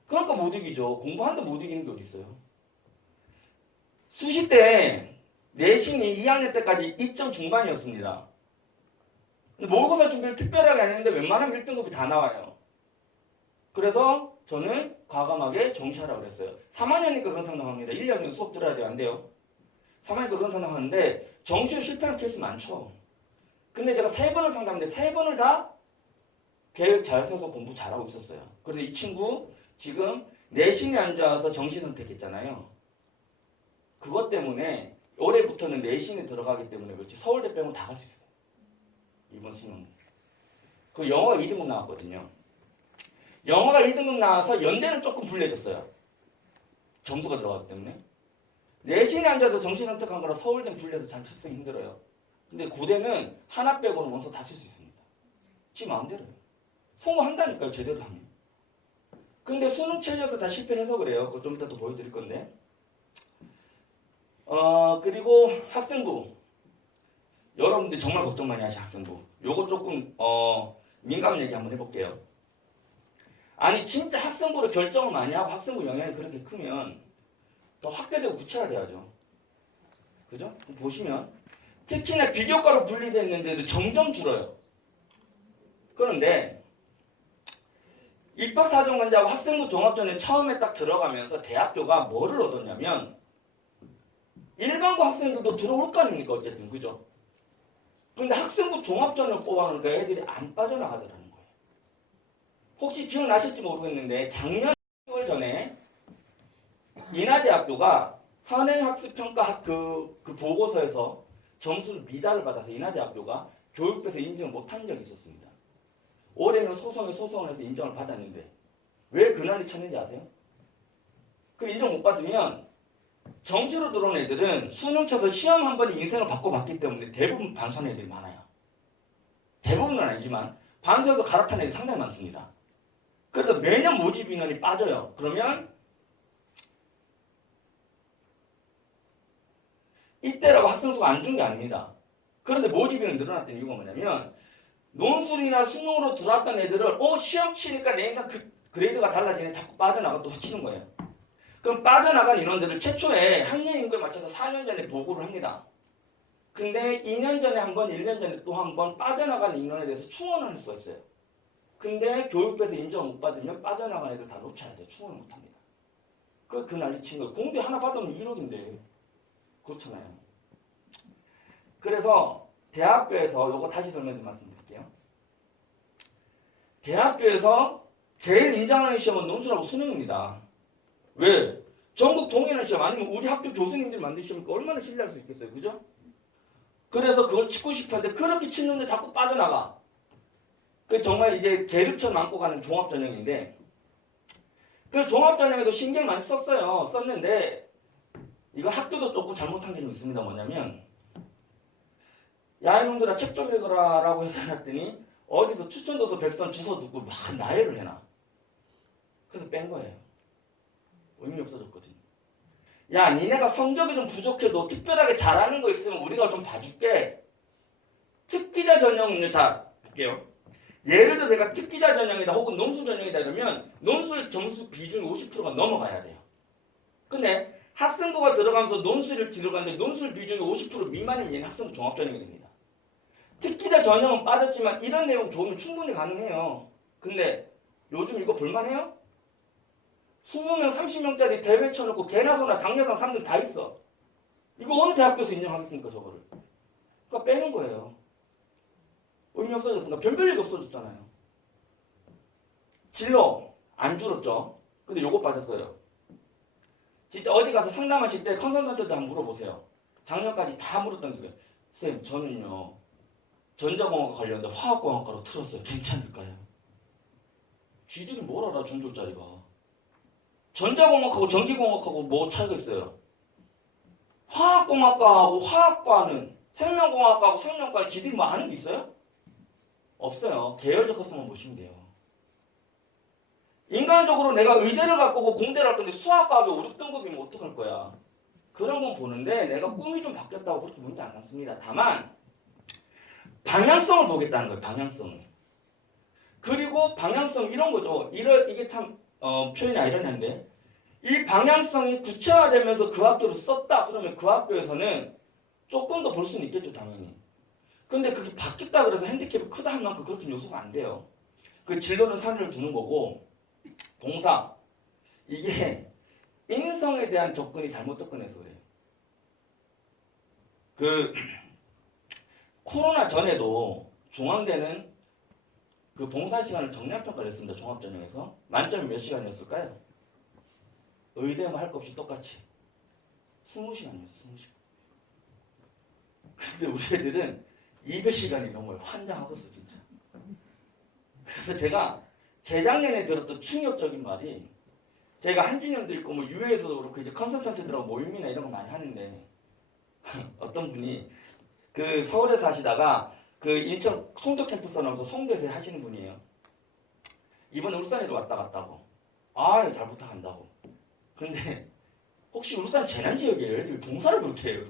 그러니까 못 이기죠. 공부하는데 못 이기는 게 어디 있어요. 수시 때 내신이 2학년 때까지 2점 중반이었습니다. 모의고사 준비를 특별하게 안 했는데 웬만하면 1등급이 다 나와요. 그래서 저는 과감하게 정시하라고 그랬어요. 3학년이니까 그런 상담합니다. 1, 2학년 수업 들어야 돼요. 안 돼요? 3학년이니까 그런 상담하는데 정시로 실패하는 케이스 많죠. 근데 제가 3번을 상담했는데 3번을 다 계획 잘 세워서 공부 잘하고 있었어요. 그래서 이 친구 지금 내신에 앉아서 정시 선택했잖아요. 그것 때문에 올해부터는 내신에 들어가기 때문에 그렇지 서울대 빼면 다 갈 수 있어요. 이번 수능. 그 영어가 2등급 나왔거든요. 영어가 2등급 나와서 연대는 조금 불리해졌어요. 점수가 들어가기 때문에. 내신에 앉아서 정시 선택한 거라 서울대는 불리해서 잘 필승이 힘들어요. 근데 고대는 하나 빼고는 원서 다 쓸 수 있습니다. 지 마음대로요. 성공한다니까요. 제대로 하면. 근데 수능 체제에서 다 실패를 해서 그래요. 그거 좀 이따 또 보여드릴 건데. 그리고 학생부. 여러분들 정말 걱정 많이 하시 학생부. 요거 조금 민감 얘기 한번 해볼게요. 아니 진짜 학생부를 결정을 많이 하고 학생부 영향이 그렇게 크면 더 확대되고 구체화돼야죠. 그죠? 보시면 특히나 비교과로 분리되어 있는데도 점점 줄어요. 그런데 입학사정관자하고 학생부 종합전에 처음에 딱 들어가면서 대학교가 뭐를 얻었냐면 일반고 학생들도 들어올 거 아닙니까? 어쨌든 그죠? 근데 학생부 종합전을 뽑아놓으니까 애들이 안 빠져나가더라는 거예요. 혹시 기억나실지 모르겠는데 작년 10월 전에 인하대학교가 선행학습평가 그 보고서에서 점수를 미달을 받아서 인하대학교가 교육부에서 인정을 못한 적이 있었습니다. 올해는 소송을 해서 인정을 받았는데 왜 그날이 쳤는지 아세요? 그 인정 못 받으면 정시로 들어온 애들은 수능 쳐서 시험 한 번에 인생을 바꿔봤기 때문에 대부분 반수하는 애들이 많아요. 대부분은 아니지만 반수해서 갈아탄 애들이 상당히 많습니다. 그래서 매년 모집 인원이 빠져요. 그러면 이때라고 학생 수가 안 준 게 아닙니다. 그런데 모집 인원이 늘어났던 이유가 뭐냐면 논술이나 수능으로 들어왔던 애들을 시험 치니까 내 인생 그레이드가 달라지네 자꾸 빠져나가 또 치는 거예요. 그럼 빠져나간 인원들을 최초에 학년 인구에 맞춰서 4년 전에 보고를 합니다. 근데 2년 전에 한 번, 1년 전에 또 한 번 빠져나간 인원에 대해서 충원을 할 수가 있어요. 근데 교육부에서 인정 못 받으면 빠져나간 애들 다 놓쳐야 돼요. 충원을 못 합니다. 그 난리 친 거예요. 공대 하나 받으면 1억인데. 그렇잖아요. 그래서 대학교에서 요거 다시 설명 말씀드릴게요. 대학교에서 제일 인정하는 시험은 논술하고 수능입니다. 왜? 전국 동일한 시험 아니면 우리 학교 교수님들이 만든 시험이니까 얼마나 신뢰할 수 있겠어요. 그죠? 그래서 그걸 치고 싶었는데 그렇게 치는데 자꾸 빠져나가. 그 정말 이제 계류처럼 안고 가는 종합전형인데 그 종합전형에도 신경 많이 썼어요. 썼는데 이거 학교도 조금 잘못한 게 좀 있습니다. 뭐냐면 야 이놈들아 책 좀 읽어라 라고 해놨더니 어디서 추천도서 백선 주소 듣고 막 나열을 해놔. 그래서 뺀 거예요. 의미 없어졌거든요. 야 니네가 성적이 좀 부족해도 특별하게 잘하는 거 있으면 우리가 좀 봐줄게. 특기자 전형은요. 자 볼게요. 예를 들어 제가 특기자 전형이다 혹은 논술 전형이다 이러면 논술 점수 비중이 50%가 넘어가야 돼요. 근데 학생부가 들어가면서 논술을 들어가는데 논술 비중이 50% 미만이면 얘는 학생부 종합 전형이 됩니다. 특기자 전형은 빠졌지만 이런 내용 좋으면 충분히 가능해요. 근데 요즘 이거 볼만해요? 20명 30명짜리 대회 쳐놓고 개나 소나 장려상 3등 다 있어. 이거 어느 대학교에서 인정하겠습니까 저거를. 그러니까 빼는 거예요. 의미 없어졌으니까 별별 얘기 없어졌잖아요. 진로 안 줄었죠. 근데 요거 빠졌어요. 진짜 어디 가서 상담하실 때 컨설턴트한테 한번 물어보세요. 작년까지 다 물었던 게 쌤 저는요 전자공학과 관련된 화학공학과로 틀었어요. 괜찮을까요? 쥐들이 뭘 알아 중졸짜리가. 전자공학하고 전기공학하고 뭐 차이가 있어요? 화학공학과하고 화학과는 생명공학과하고 생명과는 지들이 뭐 아는 게 있어요? 없어요. 계열적 합성만 보시면 돼요. 인간적으로 내가 의대를 갈 거고 공대를 갈 건데 수학과학이 5, 6등급이면 어떡할 거야? 그런 건 보는데 내가 꿈이 좀 바뀌었다고 그렇게 문제 안 삼습니다. 다만 방향성을 보겠다는 거예요. 방향성을. 그리고 방향성 이런 거죠. 이게 참 표현이 아이러니한데 이 방향성이 구체화되면서 그 학교를 썼다 그러면 그 학교에서는 조금 더 볼 수는 있겠죠. 당연히. 근데 그게 바뀌었다 그래서 핸디캡이 크다 한 만큼 그렇게 요소가 안 돼요. 그 진로는 산을 두는 거고 동사 이게 인성에 대한 접근이 잘못 접근해서 그래요. 그 코로나 전에도 중앙대는 그 봉사 시간을 정량평가를 했습니다. 종합전형에서 만점이 몇 시간이었을까요? 의대만 할 것 없이 똑같이 20시간이었어요. 20시간. 근데 우리 애들은 200시간이 넘어요. 환장하겠어 진짜. 그래서 제가 재작년에 들었던 충격적인 말이 제가 한준영도 있고 뭐 유해에서도 그렇고 이제 컨설턴트들하고 모임이나 이런 거 많이 하는데 어떤 분이 그 서울에 사시다가 그 인천 송도 캠퍼스 나오면서 송도에서 하시는 분이에요. 이번에 울산에도 왔다 갔다고. 아, 잘 부탁한다고. 근데 혹시 울산 재난 지역이에요? 애들이 봉사를 그렇게 해요.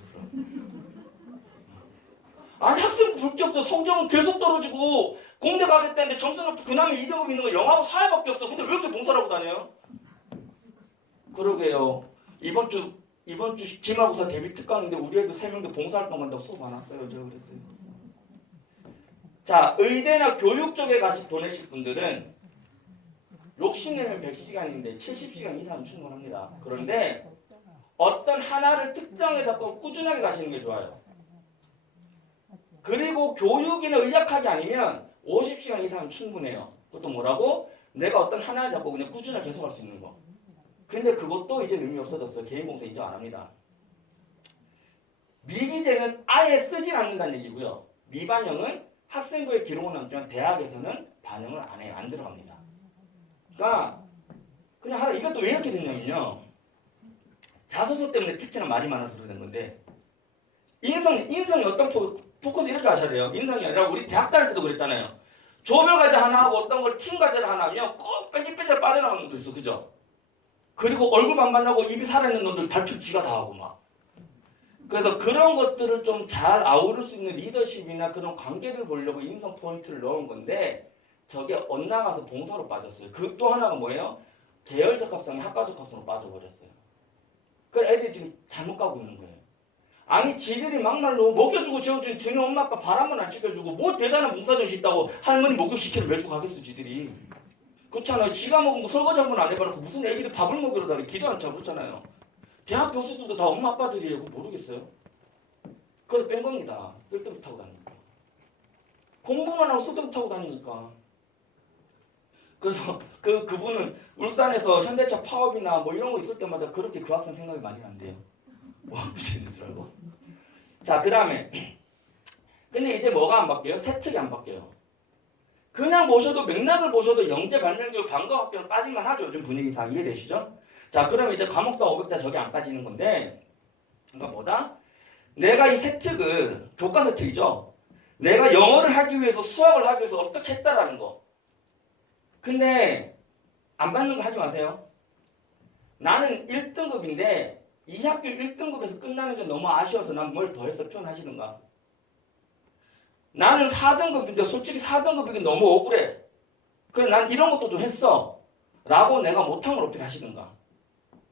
아니 학생 볼 게 없어. 성적은 계속 떨어지고 공대 가겠다는데 점수는 그나마 2등급 있는 거 영하고 사회밖에 없어. 근데 왜 이렇게 봉사를 하고 다녀요? 그러게요. 이번 주 기말고사 대비 특강인데 우리 애들 3명도 봉사활동 간다고 수업 안 왔어요. 제가 그랬어요. 자, 의대나 교육 쪽에 보내실 분들은 욕심내면 100시간인데 70시간 이상은 충분합니다. 그런데 어떤 하나를 특정해 잡고 꾸준하게 가시는 게 좋아요. 그리고 교육이나 의학학이 아니면 50시간 이상은 충분해요. 그것도 뭐라고? 내가 어떤 하나를 잡고 그냥 꾸준하게 계속할 수 있는 거. 근데 그것도 이제 의미 없어졌어요. 개인봉사 인정 안 합니다. 미기재는 아예 쓰질 않는다는 얘기고요. 미반영은 학생부에 기록은 남지만 대학에서는 반영을 안 해요. 안 들어갑니다. 그러니까 그냥 하라. 이것도 왜 이렇게 됐냐면요. 자소서 때문에 특히나 말이 많아서 그러는 건데 인성이 어떤 포커스 이렇게 하셔야 돼요. 인성이 아니라 우리 대학 다닐 때도 그랬잖아요. 조별 과제 하나 하고 어떤 걸 팀 과제를 하나 하면 꼭 뺀질뺀질 빠져나오는 놈도 있어. 그죠? 그리고 얼굴 반반하고 입이 살아있는 놈들 발표 지가 다 하고 막. 그래서 그런 것들을 좀 잘 아우를 수 있는 리더십이나 그런 관계를 보려고 인성 포인트를 넣은 건데 저게 엇나가서 봉사로 빠졌어요. 그 또 하나가 뭐예요? 계열적 합성이 학과적 합성으로 빠져버렸어요. 그래서 애들이 지금 잘못 가고 있는 거예요. 아니 지들이 막말로 먹여주고 재워준 지네 엄마 아빠 발 한 번 안 씻겨주고 뭐 대단한 봉사정신 있다고 할머니 목욕시키러 매주 가겠어 지들이. 그렇잖아요. 지가 먹은 거 설거지 한 번 안 해봐놓고 무슨 애기들 밥을 먹이러 다니 기도 안 차고 그렇잖아요. 대학 교수들도 다 엄마 아빠들이에요. 모르겠어요. 그래서 뺀 겁니다. 쓸데없이 타고 다니니까. 공부만 하고 쓸데없이 타고 다니니까. 그래서 그분은 울산에서 현대차 파업이나 뭐 이런 거 있을 때마다 그렇게 그 학생 생각이 많이 난대요. 와 미치는 줄 알고. 자, 그 다음에 근데 이제 뭐가 안 바뀌어요? 세특이 안 바뀌어요. 그냥 보셔도 맥락을 보셔도 영재 발명교육 방과학교는 빠질만 하죠. 요즘 분위기상 이해되시죠? 자, 그러면 이제 과목당 500자 저게 안 빠지는 건데 그러니까 뭐다? 내가 이 세특을 교과 세특이죠. 내가 영어를 하기 위해서 수학을 하기 위해서 어떻게 했다라는 거. 근데 안 받는 거 하지 마세요. 나는 1등급인데 이 학교 1등급에서 끝나는 게 너무 아쉬워서 난 뭘 더해서 표현하시는가. 나는 4등급인데 솔직히 4등급이기 너무 억울해. 그래 난 이런 것도 좀 했어. 라고 내가 못한 걸 어필하시는가.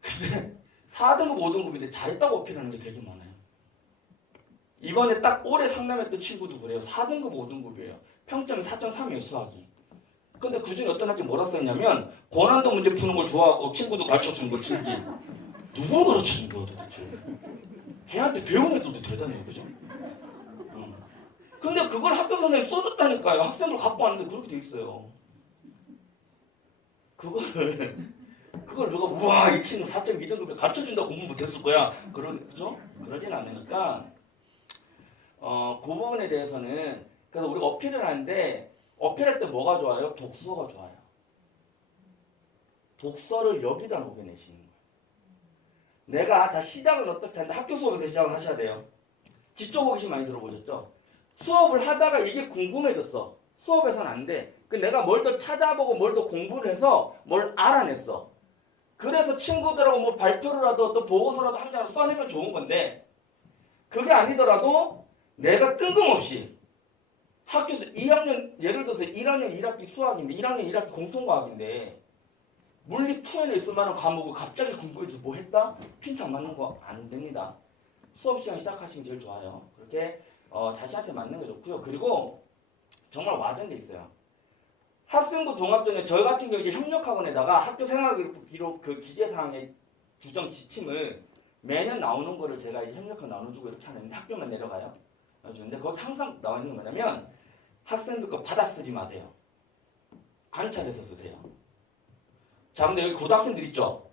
근데 4등급 5등급인데 잘했다고 어필하는 게 되게 많아요. 이번에 딱 올해 상담했던 친구도 그래요. 4등급 5등급이에요. 평점이 4.3이에요 수학이. 근데 그중에 어떤 학교 뭐라 써있냐면 고난도 문제 푸는 걸 좋아하고 친구도 가르쳐주는 걸 즐기. 누굴 가르쳐준 거야 도대체. 걔한테 배운 애들도 대단해요. 그죠? 근데 그걸 학교 선생님이 써줬다니까요. 학생들 갖고 왔는데 그렇게 돼 있어요. 그걸 누가 우와 이 친구 4.2등급에 가르쳐준다고 공부 못했을 거야. 그죠? 그러진 않으니까 그 부분에 대해서는 그래서 우리가 어필을 하는데 어필할 때 뭐가 좋아요? 독서가 좋아요. 독서를 여기다 녹여내시는 거예요. 자 시작은 어떻게 하는데 학교 수업에서 시작을 하셔야 돼요. 지적 호기심 많이 들어보셨죠? 수업을 하다가 이게 궁금해졌어. 수업에서는 안 돼. 내가 뭘 더 찾아보고 뭘 더 공부를 해서 뭘 알아냈어. 그래서 친구들하고 뭐 발표를라도 어떤 보고서라도 한 장을 써내면 좋은 건데 그게 아니더라도 내가 뜬금없이 학교에서 2학년 예를 들어서 1학년 1학기 수학인데 1학년 1학기 공통과학인데 물리 2에는 있을 만한 과목을 갑자기 궁금해서 뭐 했다? 핀트 안 맞는 거 안 됩니다. 수업 시간 시작하시면 제일 좋아요. 그렇게 자신한테 맞는 게 좋고요. 그리고 정말 와전 게 있어요. 학생부 종합전에 저희 같은 경우 이제 협력학원에다가 학교 생활기록 그 기재사항의 규정 지침을 매년 나오는 거를 제가 이제 협력학원 나눠주고 이렇게 하는데 학교만 내려가요. 주는데 거기 항상 나와 있는 게 뭐냐면 학생들 거 받아 쓰지 마세요. 관찰해서 쓰세요. 자, 근데 여기 고등학생들 있죠?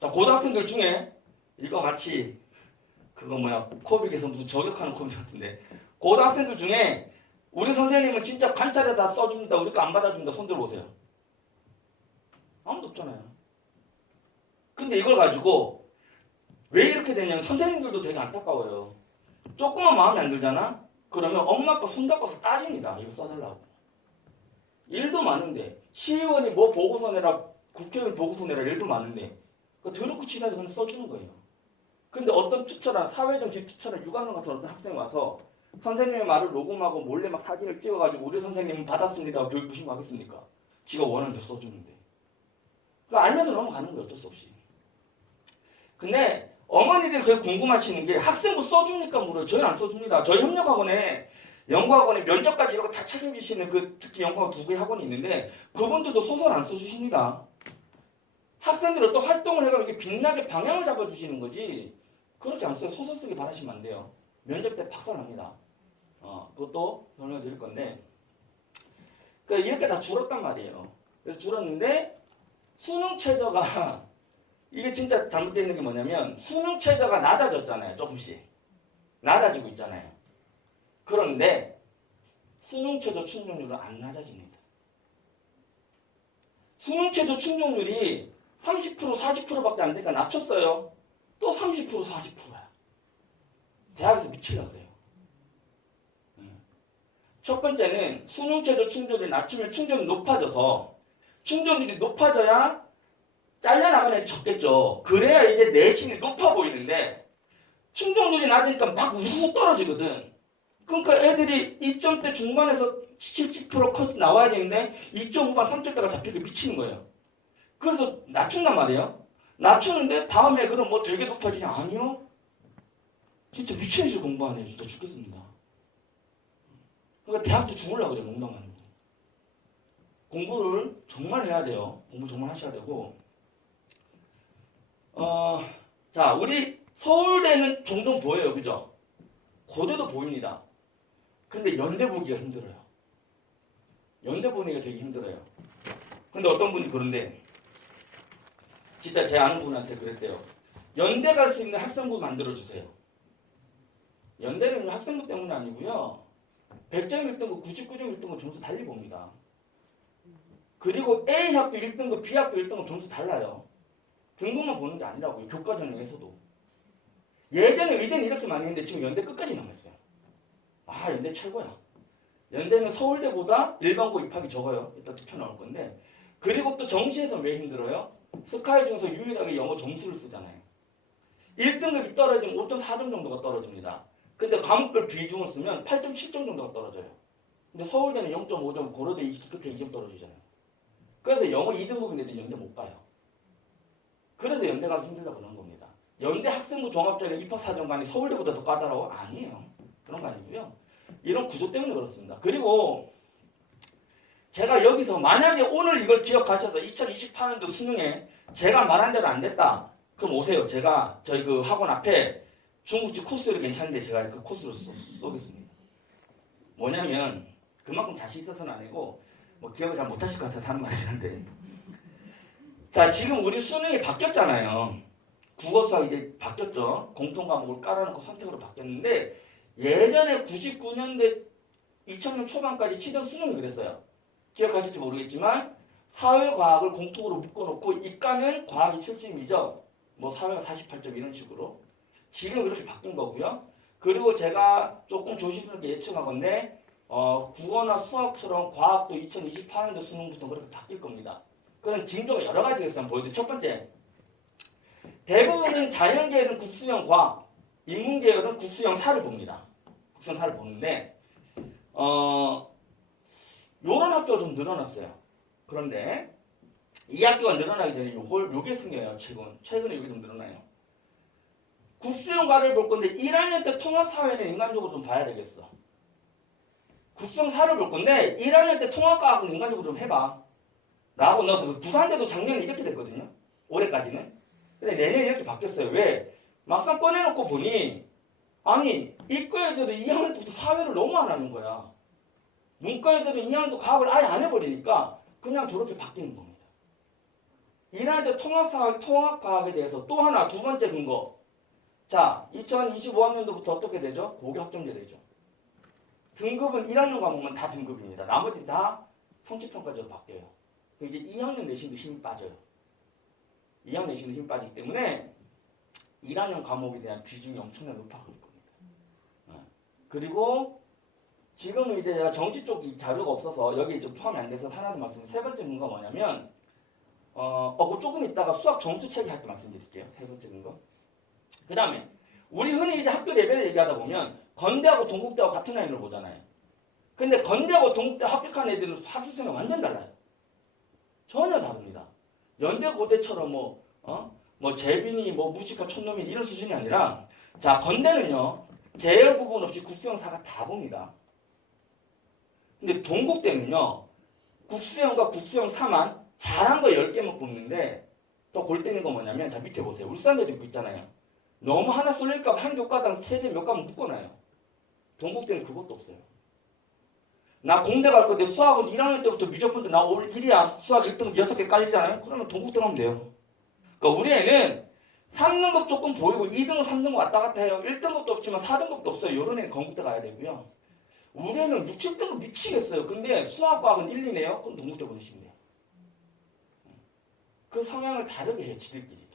자, 고등학생들 중에 이거 마치 그거 코빅에서 무슨 저격하는 코빅 같은데 고등학생들 중에 우리 선생님은 진짜 관찰에 다 써줍니다. 우리 거 안 받아줍니다. 손 들어보세요. 아무도 없잖아요. 근데 이걸 가지고 왜 이렇게 되냐면 선생님들도 되게 안타까워요. 조금만 마음에 안 들잖아? 그러면 엄마 아빠 손 잡고서 따집니다. 이거 써달라고. 일도 많은데 시의원이 뭐 보고서 내라 국회의원 보고서 내라 일도 많은데 더럽고 치사해서 그냥 써주는 거예요. 근데 어떤 투처나 사회적 투처나 6학년 같은 어떤 학생이 와서 선생님의 말을 녹음하고 몰래 막 사진을 찍어가지고 우리 선생님은 받았습니다. 교육부 신고하겠습니까? 지가 원하는 대로 써주는데. 그거 알면서 넘어가는 거예요. 어쩔 수 없이. 근데 어머니들이 그게 궁금하시는 게 학생부 써줍니까? 물어요. 저희는 안 써줍니다. 저희 협력학원에 연구학원에 면접까지 이런 거 다 책임지시는 특히 연구학원 2개 학원이 있는데 그분들도 소설 안 써주십니다. 학생들이 어떤 활동을 해가지고 이게 빛나게 방향을 잡아주시는 거지 그렇게 안 써요. 소설 쓰기 바라시면 안 돼요. 면접 때 박살납니다. 그것도 설명드릴 건데 그러니까 이렇게 다 줄었단 말이에요. 그래서 줄었는데 수능 최저가 이게 진짜 잘못되어 있는 게 뭐냐면 수능 최저가 낮아졌잖아요. 조금씩 낮아지고 있잖아요. 그런데 수능 최저 충족률은 안 낮아집니다. 수능 최저 충족률이 30% 40%밖에 안 되니까 낮췄어요. 또 30% 40%야. 대학에서 미치려고 그래요. 첫 번째는 수능 최저 충족률이 낮추면 충족률이 높아져서 충족률이 높아져야 잘려나가는 애들이 적겠죠. 그래야 이제 내신이 높아 보이는데 충족률이 낮으니까 막 우수수 떨어지거든. 그러니까 애들이 2점대 중반에서 70% 나와야 되는데 2점 후반 3점대가 잡히게 미치는 거예요. 그래서 낮춘단 말이에요. 낮추는데 다음에 그럼 뭐 되게 높아지냐? 아니요. 진짜 미친 듯이 공부하네. 진짜 죽겠습니다. 그러니까 대학도 죽으려고 그래요. 농담하는 거. 공부를 정말 해야 돼요. 공부 정말 하셔야 되고 자 우리 서울대는 종종 보여요. 그죠? 고대도 보입니다. 근데 연대 보기가 힘들어요. 연대 보기가 되게 힘들어요. 근데 어떤 분이 그런데 진짜 제 아는 분한테 그랬대요. 연대 갈 수 있는 학생부 만들어주세요. 연대는 학생부 때문이 아니고요. 100점 1등급, 99점 1등급 점수 달리 봅니다. 그리고 A 학교 1등급, B 학교 1등급 점수 달라요. 등급만 보는 게 아니라고요. 교과 전형에서도. 예전에 의대는 이렇게 많이 했는데 지금 연대 끝까지 남았어요. 아 연대 최고야. 연대는 서울대보다 일반고 입학이 적어요. 이따 투표 나올 건데. 그리고 또 정시에서 왜 힘들어요? 스카이 중에서 유일하게 영어 점수를 쓰잖아요. 1등급이 떨어지면 5.4점 정도가 떨어집니다. 근데 과목별 비중을 쓰면 8.7점 정도가 떨어져요. 근데 서울대는 0.5점, 고려대 끝에 2점 떨어지잖아요. 그래서 영어 2등급인데도 연대 못 가요. 그래서 연대 가기 힘들다고 그러는 겁니다. 연대 학생부 종합전형 입학사정관이 서울대보다 더 까다로워? 아니에요. 그런 거 아니고요. 이런 구조 때문에 그렇습니다. 그리고 제가 여기서 만약에 오늘 이걸 기억하셔서 2028년도 수능에 제가 말한 대로 안 됐다. 그럼 오세요. 제가 저희 그 학원 앞에 중국집 코스로 괜찮은데 제가 그 코스로 쏘겠습니다. 뭐냐면 그만큼 자신 있어서는 아니고 뭐 기억을 잘 못하실 것 같아서 하는 말이긴 한데 자 지금 우리 수능이 바뀌었잖아요. 국어 수학 이제 바뀌었죠. 공통 과목을 깔아놓고 선택으로 바뀌었는데 예전에 99년대 2000년 초반까지 치던 수능이 그랬어요. 기억하실지 모르겠지만 사회과학을 공통으로 묶어놓고 이과는 과학이 70이죠. 뭐 사회가 48점 이런 식으로 지금 그렇게 바뀐 거고요. 그리고 제가 조금 조심스럽게 예측하건데 국어나 수학처럼 과학도 2028년도 수능부터 그렇게 바뀔 겁니다. 그런 징조가 여러 가지가 한번 보여드릴게요. 첫 번째, 대부분은 자연계열은 국수형 과, 인문계열은 국수형 사를 봅니다. 국수형 사를 보는데 요런 학교가 좀 늘어났어요. 그런데 이 학교가 늘어나기 전에 요게 생겨요. 최근에 요게 좀 늘어나요. 국수형과를 볼 건데 1학년 때 통합사회는 인간적으로 좀 봐야 되겠어. 국수형 4를 볼 건데 1학년 때 통합과학은 인간적으로 좀 해봐. 라고 넣어서 부산대도 작년에 이렇게 됐거든요. 올해까지는. 근데 내년에 이렇게 바뀌었어요. 왜? 막상 꺼내놓고 보니 아니 이과 애들은 2학년 때부터 사회를 너무 안 하는 거야. 문과 애들은 2학년도 과학을 아예 안 해버리니까 그냥 저렇게 바뀌는 겁니다. 1학년 때 통합과학에 대해서 또 하나 두 번째 근거. 자, 2025학년도부터 어떻게 되죠? 고교 학점제 되죠. 등급은 1학년 과목만 다 등급입니다. 나머지는 다 성취평가제로 바뀌어요. 그럼 이제 2학년 내신도 힘이 빠져요. 2학년 내신도 힘이 빠지기 때문에 1학년 과목에 대한 비중이 엄청나게 높아질 겁니다. 그리고 지금은 이제 제가 정치 쪽 자료가 없어서 여기에 좀 포함이 안 돼서 하나 더 말씀드리면 세 번째 근거가 뭐냐면 그 조금 이따가 수학 점수 체계 할 때 말씀드릴게요. 세 번째 근거. 그 다음에 우리 흔히 이제 학교 레벨을 얘기하다 보면 건대하고 동국대하고 같은 라인으로 보잖아요. 근데 건대하고 동국대 합격한 애들은 학습성이 완전 달라요. 전혀 다릅니다. 연대 고대처럼 뭐 재빈이 뭐 무식과 촌놈이 이런 수준이 아니라 자 건대는요 계열 구분 없이 국수형 4가 다 봅니다. 근데 동국대는요 국수형과 국수형 4만 잘한 거 10개만 뽑는데 더 골 때리는 건 뭐냐면 자 밑에 보세요. 울산대도 있고 있잖아요. 너무 하나 쏠릴까 봐 한 교과당 세대 몇 과목 묶어놔요. 동국대는 그것도 없어요. 나 공대 갈 건데 수학은 1학년 때부터 미적분도 나 올 1이야. 수학 1등급 6개 깔리잖아요. 그러면 동국대 가면 돼요. 그러니까 우리 애는 3등급 조금 보이고 2등급, 3등급 왔다 갔다 해요. 1등급도 없지만 4등급도 없어요. 이런 애는 건국대 가야 되고요. 우리 애는 6, 7등급 미치겠어요. 근데 수학과학은 1, 2네요. 그럼 동국대 보내시면 돼요. 그 성향을 다르게 해요. 지들끼리도.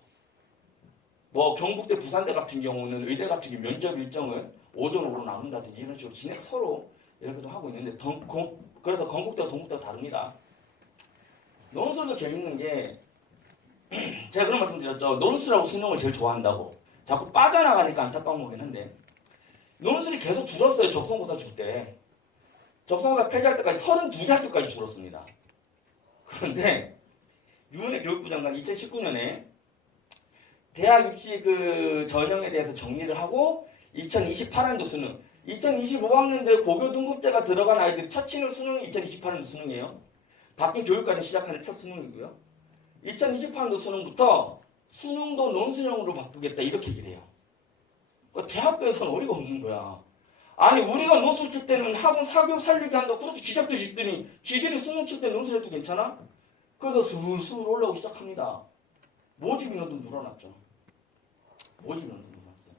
뭐 경북대, 부산대 같은 경우는 의대 같은 경우 면접 일정을 오전으로 나눈다든지 이런 식으로 지네 서로 이렇게 좀 하고 있는데 그래서 건국대와 동국대가 다릅니다. 논술도 재밌는 게 제가 그런 말씀 드렸죠. 논술하고 수능을 제일 좋아한다고. 자꾸 빠져나가니까 안타까운 거긴 한데 논술이 계속 줄었어요. 적성고사 줄 때. 적성고사 폐지할 때까지 32개 학교까지 줄었습니다. 그런데 유은혜 교육부 장관이 2019년에 대학 입시 그 전형에 대해서 정리를 하고 2028년도 수능 2025학년도에 고교 등급제가 들어간 아이들이 첫 치는 수능이 2028년도 수능이에요. 바뀐 교육과정 시작하는 첫 수능이고요. 2028년도 수능부터 수능도 논술형으로 바꾸겠다 이렇게 얘기를 해요. 그러니까 대학교에서는 어이가 없는 거야. 아니 우리가 논술 칠 때는 학원 사교육 살리게 한다고 그렇게 쥐잡듯이 짓더니 지들이 수능 칠 때 논술해도 괜찮아? 그래서 스물스물 올라오기 시작합니다. 모집 인원도 늘어났죠. 모집 인원도 늘어났어요.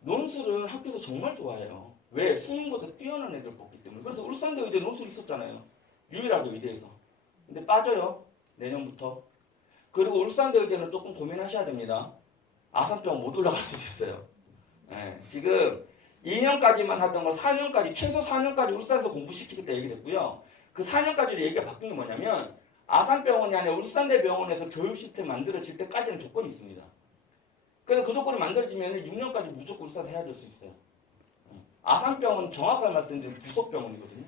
논술은 학교에서 정말 좋아해요. 왜? 수능보다 뛰어난 애들 뽑기 때문에. 그래서 울산대 의대 논술 있었잖아요. 유일하게 의대에서. 근데 빠져요. 내년부터. 그리고 울산대 의대는 조금 고민하셔야 됩니다. 아산병원 못 올라갈 수도 있어요. 네, 지금 2년까지만 하던 걸 4년까지 최소 4년까지 울산에서 공부시키겠다 얘기를 했고요. 그 4년까지로 얘기가 바뀐 게 뭐냐면 아산병원이 아니라 울산대 병원에서 교육 시스템 만들어질 때까지는 조건이 있습니다. 그래서 그 조건이 만들어지면 6년까지 무조건 울산에서 해야 될 수 있어요. 아산병원 정확하게 말씀드리면 부속병원이거든요.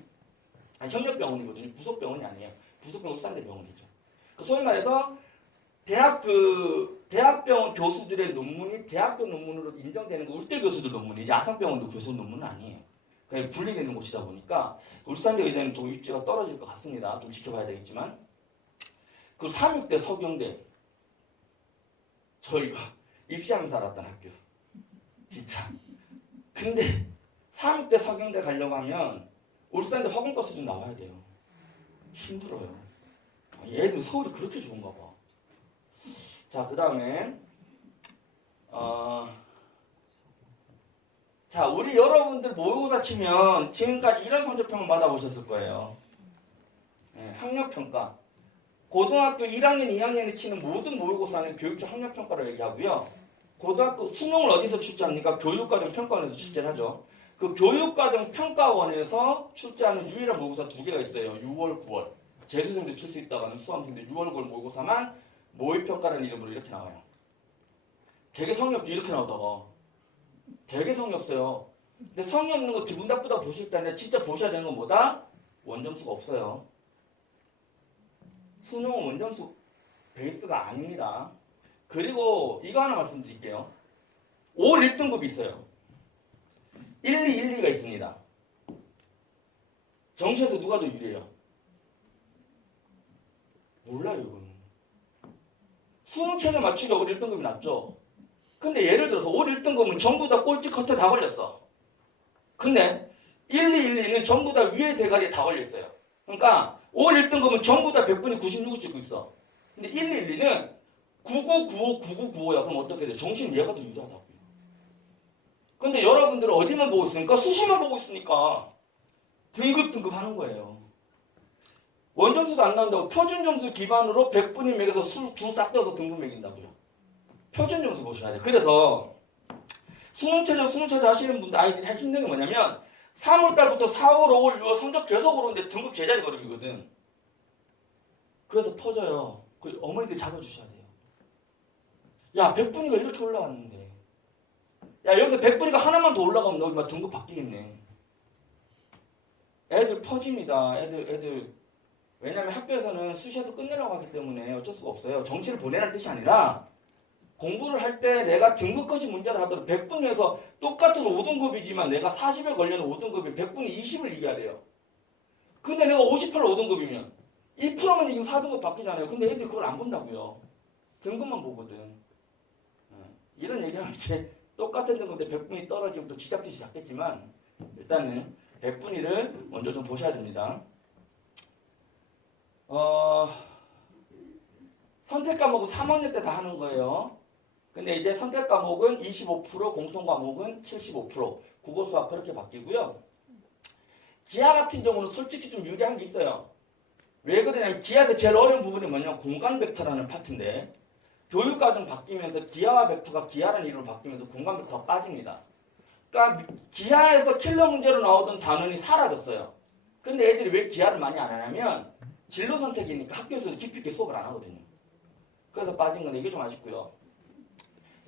아니, 협력병원이거든요. 부속병원이 아니에요. 부속병원 울산대 병원이죠. 소위 말해서 대학병원 교수들의 논문이 대학교 논문으로 인정되는 거 울대 교수들 논문이지 아산병원도 교수 논문은 아니에요. 그냥 분리되는 곳이다 보니까 울산대 의대는 좀 입지가 떨어질 것 같습니다. 좀 지켜봐야 되겠지만 그리고 3.6대 서경대 저희가 입시하면서 알았던 학교 진짜. 근데 3.6대 서경대 가려고 하면 울산대 화공과 수준 나와야 돼요. 힘들어요. 얘들 서울이 그렇게 좋은가 봐. 자, 그 다음에 자, 우리 여러분들 모의고사 치면 지금까지 이런 성적평을 받아보셨을 거예요. 네, 학력평가. 고등학교 1학년, 2학년에 치는 모든 모의고사는 교육적 학력평가로 얘기하고요. 고등학교 수능을 어디서 출제합니까? 교육과정평가원에서 출제를 하죠. 그 교육과정평가원에서 출제하는 유일한 모의고사 2개가 있어요. 6월, 9월. 재수생도 칠 수 있다고 하는 수험생들 6월, 9월 모의고사만 모의평가라는 이름으로 이렇게 나와요. 되게 성의 없죠. 이렇게 나오다가. 되게 성의 없어요. 근데 성의 없는 거 기분 나쁘다고 보실 때는 진짜 보셔야 되는 건 뭐다? 원점수가 없어요. 수능은 원점수 베이스가 아닙니다. 그리고 이거 하나 말씀드릴게요. 올 1등급이 있어요. 1, 2, 1, 2가 있습니다. 정시에서 누가 더 유리해요? 몰라요, 이거는. 수능 최저 맞추기가 올 1등급이 낫죠. 근데 예를 들어서 올 1등급은 전부 다 꼴찌 커트 다 걸렸어. 근데 1, 2, 1, 2는 전부 다 위에 대가리에 다 걸렸어요. 그러니까 올 1등급은 전부 다 100분이 96을 찍고 있어. 근데 1, 2, 1, 2는 9995, 9995야. 그럼 어떻게 돼? 정신 얘가 더 유리하다고요. 근데 여러분들은 어디만 보고 있으니까? 수시만 보고 있으니까 등급 하는 거예요. 원점수도 안 나온다고 표준 점수 기반으로 100분이 매겨서 줄 딱 떼어서 등급 매긴다고요. 표준 점수 보셔야 돼. 그래서 수능 최저 하시는 분들 아이들이 힘든 게 뭐냐면 3월달부터 4월, 5월, 6월 성적 계속 오르는데 등급 제자리 걸음이거든. 그래서 퍼져요. 그 어머니들 잡아주셔야 돼요. 야, 100분위가 이렇게 올라왔는데. 야, 여기서 100분위가 하나만 더 올라가면 너 막 등급 바뀌겠네. 애들 퍼집니다. 애들. 왜냐면 학교에서는 수시에서 끝내라고 하기 때문에 어쩔 수가 없어요. 정시를 보내라는 뜻이 아니라 공부를 할 때 내가 등급까지 문제를 하더라도 100분에서 똑같은 5등급이지만 내가 40에 걸려는 5등급이 100분이 20을 이겨야 돼요. 근데 내가 58 5등급이면 2%만 이기면 4등급 바뀌잖아요. 근데 애들이 그걸 안 본다고요. 등급만 보거든. 이런 얘기하면 이제 똑같은 등급인데 100분이 떨어지면 또 쥐잡듯이 잡겠지만 일단은 100분위를 먼저 좀 보셔야 됩니다. 선택 과목은 3학년 때 다 하는 거예요. 근데 이제 선택 과목은 25%, 공통 과목은 75%, 국어 수학 그렇게 바뀌고요. 기하 같은 경우는 솔직히 좀 유리한 게 있어요. 왜 그러냐면 기하에서 제일 어려운 부분이 뭐냐면 공간 벡터라는 파트인데 교육과정 바뀌면서 기하와 벡터가 기하라는 이름으로 바뀌면서 공간 벡터가 빠집니다. 그러니까 기하에서 킬러 문제로 나오던 단원이 사라졌어요. 근데 애들이 왜 기하를 많이 안 하냐면 진로 선택이니까 학교에서 깊이 있게 수업을 안 하거든요. 그래서 빠진 건데 이게 좀 아쉽고요.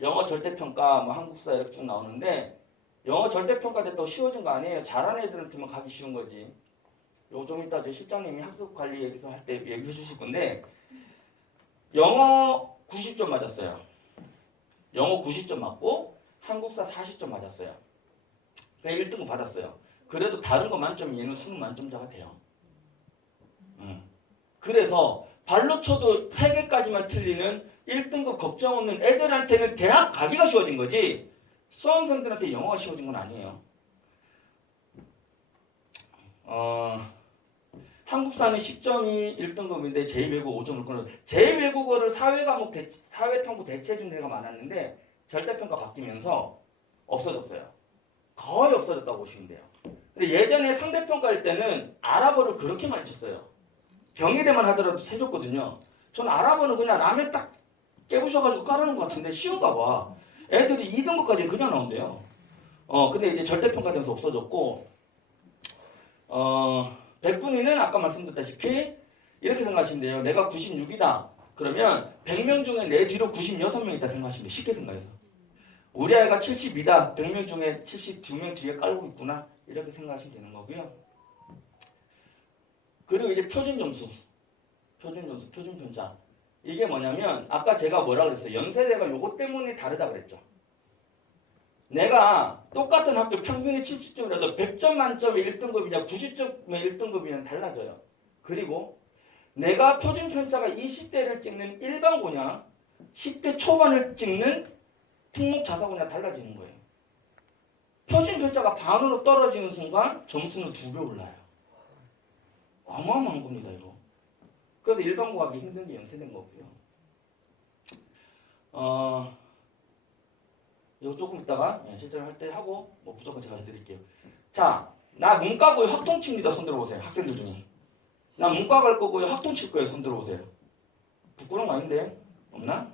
영어 절대평가, 뭐 한국사 이렇게 쭉 나오는데 영어 절대평가 됐다고 쉬워진 거 아니에요. 잘하는 애들한테만 가기 쉬운 거지. 요거 좀 이따 제 실장님이 학습 관리 얘기서 할 때 얘기해 주실 건데 영어 90점 맞았어요. 영어 90점 맞고 한국사 40점 맞았어요. 그러니까 1등급 받았어요. 그래도 다른 거 만점이 얘는 수능 만점자가 돼요. 그래서 발로 쳐도 3개까지만 틀리는 1등급 걱정 없는 애들한테는 대학 가기가 쉬워진 거지 수험생들한테 영어가 쉬워진 건 아니에요. 한국사는 10점이 1등급인데 제2외국어 5점을 끊어. 제2외국어를 사회탐구 대체해준 데가 많았는데 절대평가 바뀌면서 없어졌어요. 거의 없어졌다고 보시면 돼요. 근데 예전에 상대평가할 때는 아랍어를 그렇게 많이 쳤어요. 병의대만 하더라도 해줬거든요. 전 아랍어는 그냥 라면 딱 깨부셔가지고 깔아놓은 것 같은데 쉬운가 봐. 애들이 2등급까지 그냥 나온대요. 근데 이제 절대평가되면서 없어졌고 100분위는 아까 말씀드렸다시피 이렇게 생각하시면 돼요. 내가 96이다. 그러면 100명 중에 내 뒤로 96명 있다 생각하시면 돼요. 쉽게 생각해서. 우리 아이가 72다. 100명 중에 72명 뒤에 깔고 있구나. 이렇게 생각하시면 되는 거고요. 그리고 이제 표준 점수, 표준 편차. 이게 뭐냐면 아까 제가 뭐라 그랬어요? 연세대가 요거 때문에 다르다 그랬죠. 내가 똑같은 학교 평균이 70점이라도 100점 만점에 1등급이냐 90점에 1등급이냐 달라져요. 그리고 내가 표준 편차가 20대를 찍는 일반고냐 10대 초반을 찍는 특목 자사고냐 달라지는 거예요. 표준 편차가 반으로 떨어지는 순간 점수는 2배 올라요. 어마어마한 겁니다, 이거. 그래서 일반고 가기 힘든 게 연세된 거고요. 이거 조금 이따가 실제로 할 때 하고 뭐 무조건 제가 해드릴게요. 자, 나 문과고에 확통 칩니다. 손 들어보세요. 학생들 중에. 나 문과 갈 거고요. 확통 칠 거예요. 손 들어보세요. 부끄러운 거 아닌데? 없나?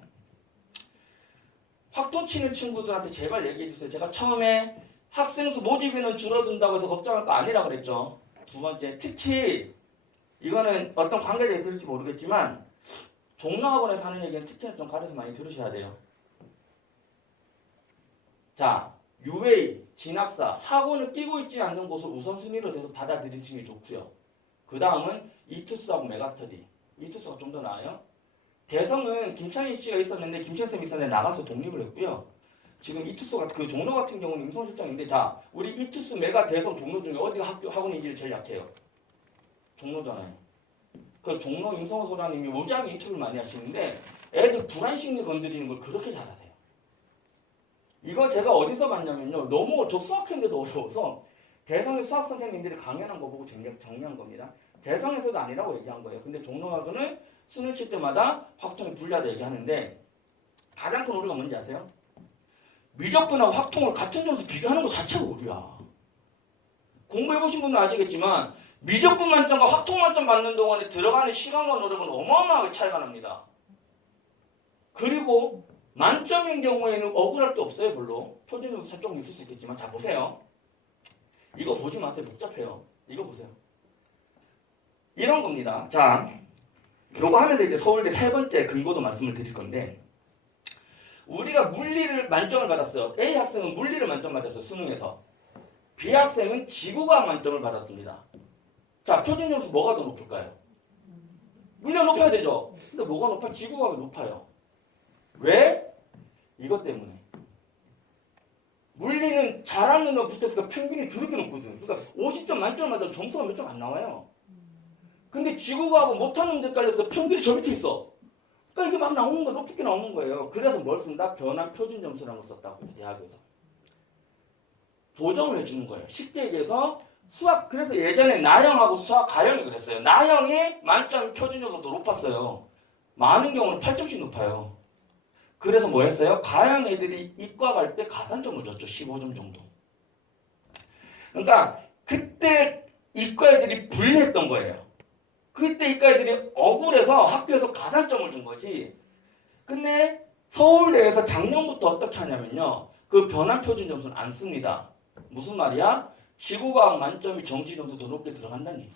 확통 치는 친구들한테 제발 얘기해 주세요. 제가 처음에 학생 수 모집인은 줄어든다고 해서 걱정할 거 아니라 그랬죠. 두 번째, 특히 이거는 어떤 관계가 있을지 모르겠지만 종로학원에서 하는 얘기는 특히나 좀 가려서 많이 들으셔야 돼요. 자, UA, 진학사, 학원을 끼고 있지 않는 곳을 우선순위로 돼서 받아들이시는 게 좋고요. 그 다음은 이투스하고 메가스터디. 이투스가 좀 더 나아요. 대성은 김창희 씨가 있었는데 김창희 쌤이 있었는데 나가서 독립을 했고요. 지금 이투스가 그 종로 같은 경우는 임성실장인데 자, 우리 이투스, 메가, 대성, 종로 중에 어디가 학원인지 제일 약해요? 종로잖아요. 그 종로 임성호 소장님이 무지하게 인터뷰를 많이 하시는데 애들 불안심리 건드리는 걸 그렇게 잘하세요. 이거 제가 어디서 봤냐면요. 너무 저 수학했는데도 어려워서 대성의 수학 선생님들이 강연한 거 보고 정리한 겁니다. 대성에서도 아니라고 얘기한 거예요. 근데 종로학원을 수능 칠 때마다 확통이 불리하다 얘기하는데 가장 큰 오류가 뭔지 아세요? 미적분하고 확통을 같은 점수 비교하는 것 자체가 오류야. 공부해보신 분은 아시겠지만 미적분 만점과 확통 만점 받는 동안에 들어가는 시간과 노력은 어마어마하게 차이가 납니다. 그리고 만점인 경우에는 억울할 게 없어요. 별로. 표준점수 조금 있을 수 있겠지만 자 보세요. 이거 보지 마세요. 복잡해요. 이거 보세요. 이런 겁니다. 자, 요거 하면서 이제 서울대 세 번째 근거도 말씀을 드릴 건데 우리가 물리를 만점을 받았어요. A 학생은 물리를 만점 받았어요. 수능에서. B 학생은 지구과학 만점을 받았습니다. 자, 표준점수 뭐가 더 높을까요? 물리가 높아야 되죠. 근데 뭐가 높아? 지구과학이 높아요. 왜? 이것 때문에. 물리는 잘하는 애 붙었으니까 평균이 더럽게 높거든. 그러니까 50점 만점을 받아도 점수가 몇 점 안 나와요. 근데 지구과학은 못하는 데 깔려서 평균이 저 밑에 있어. 그러니까 이게 막 나오는 거 높게 나오는 거예요. 그래서 뭘 쓴다? 변환 표준 점수라는 걸 썼다고요. 대학에서. 보정을 해주는 거예요. 쉽게 얘기해서 수학, 그래서 예전에 나형하고 수학 가형이 그랬어요. 나형이 만점 표준 점수가 더 높았어요. 많은 경우는 8점씩 높아요. 그래서 뭐 했어요? 가형 애들이 이과 갈 때 가산점을 줬죠. 15점 정도. 그러니까 그때 이과 애들이 불리했던 거예요. 그때 이과 애들이 억울해서 학교에서 가산점을 준 거지. 근데 서울대에서 작년부터 어떻게 하냐면요. 그 변환 표준 점수는 안 씁니다. 무슨 말이야? 지구과학 만점이 정시 점수 더 높게 들어간다는 얘기.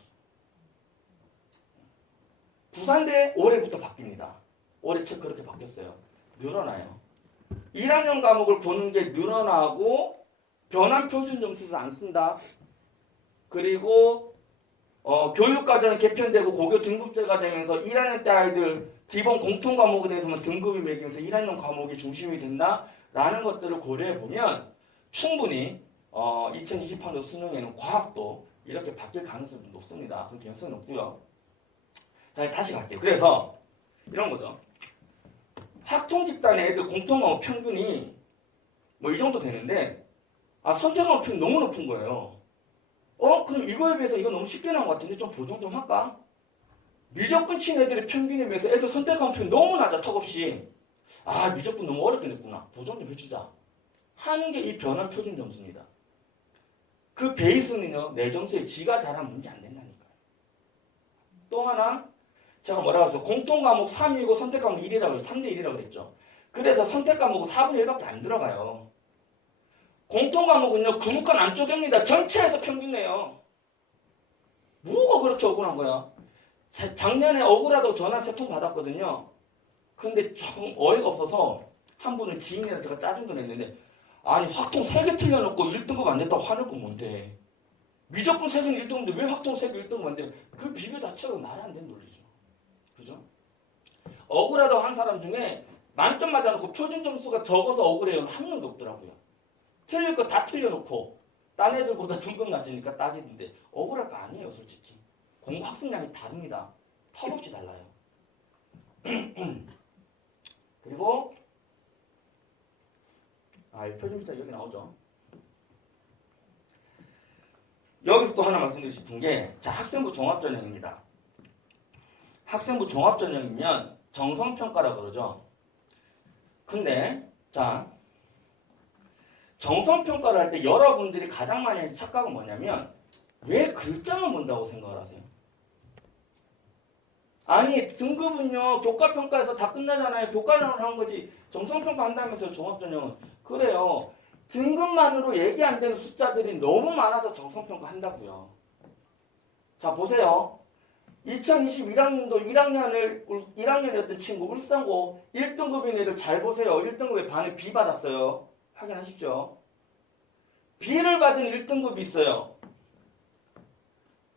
부산대 올해부터 바뀝니다. 올해 책 그렇게 바뀌었어요. 늘어나요. 1학년 과목을 보는 게 늘어나고 변환 표준 점수도 안 쓴다. 그리고 교육과정이 개편되고 고교 등급제가 되면서 1학년 때 아이들 기본 공통 과목에 대해서만 등급이 매기면서 1학년 과목이 중심이 된다라는 것들을 고려해 보면 충분히 2028년 수능에는 과학도 이렇게 바뀔 가능성이 높습니다. 그럼 개연성이 높고요. 자, 다시 갈게요. 그래서 이런 거죠. 학통 집단의 애들 공통과목 평균이 뭐 이 정도 되는데 선택과목 평균이 너무 높은 거예요. 그럼 이거에 비해서 이거 너무 쉽게 나온 것 같은데 좀 보정 좀 할까? 미적분 친 애들의 평균에 비해서 애들 선택과목 평균이 너무 낮아. 턱없이. 미적분 너무 어렵게 냈구나. 보정 좀 해주자. 하는 게 이 변환 표준 점수입니다. 그 베이스는요. 내 점수에 지가 잘하면 문제 안 된다니까요. 또 하나 제가 뭐라고 했어요? 공통과목 3이고 선택과목 1이라고 했죠. 3대 1이라고 그랬죠. 그래서 선택과목은 4분의 1밖에 안 들어가요. 공통과목은요. 그룹간 안 쪼갭니다. 전체에서 평균 내요. 뭐가 그렇게 억울한 거야? 작년에 억울하다고 전화 3통 받았거든요. 근데 조금 어이가 없어서 한 분은 지인이라 제가 짜증도 냈는데 아니 확통 3개 틀려놓고 1등급 안 됐다고 화낼 건 뭔데. 미적분 3개는 1등급인데 왜 확통 3개 1등급 안 돼? 그 비교 자체가 말이 안 되는 논리죠. 그죠? 억울하다고 한 사람 중에 만점 맞아놓고 표준 점수가 적어서 억울해요는 한 명도 없더라고요. 틀릴 거 다 틀려놓고 딴 애들보다 등급 낮으니까 따지는데 억울할 거 아니에요. 솔직히. 공부 학습량이 다릅니다. 턱없이 달라요. 그리고 이 표준비자 여기 나오죠. 여기서 또 하나 말씀드리고 싶은 게 학생부 종합전형입니다. 학생부 종합전형이면 정성평가라 그러죠. 근데 정성평가를 할 때 여러분들이 가장 많이 하는 착각은 뭐냐면 왜 글자만 본다고 생각을 하세요? 아니 등급은요 교과평가에서 다 끝나잖아요. 교과를 하는 거지 정성평가 한다면서 종합전형은. 그래요. 등급만으로 얘기 안 되는 숫자들이 너무 많아서 정성평가 한다고요. 자 보세요. 2021학년도 1학년이었던 친구 울산고 1등급인 애들 잘 보세요. 1등급에 반을 B 받았어요. 확인하십시오. B를 받은 1등급이 있어요.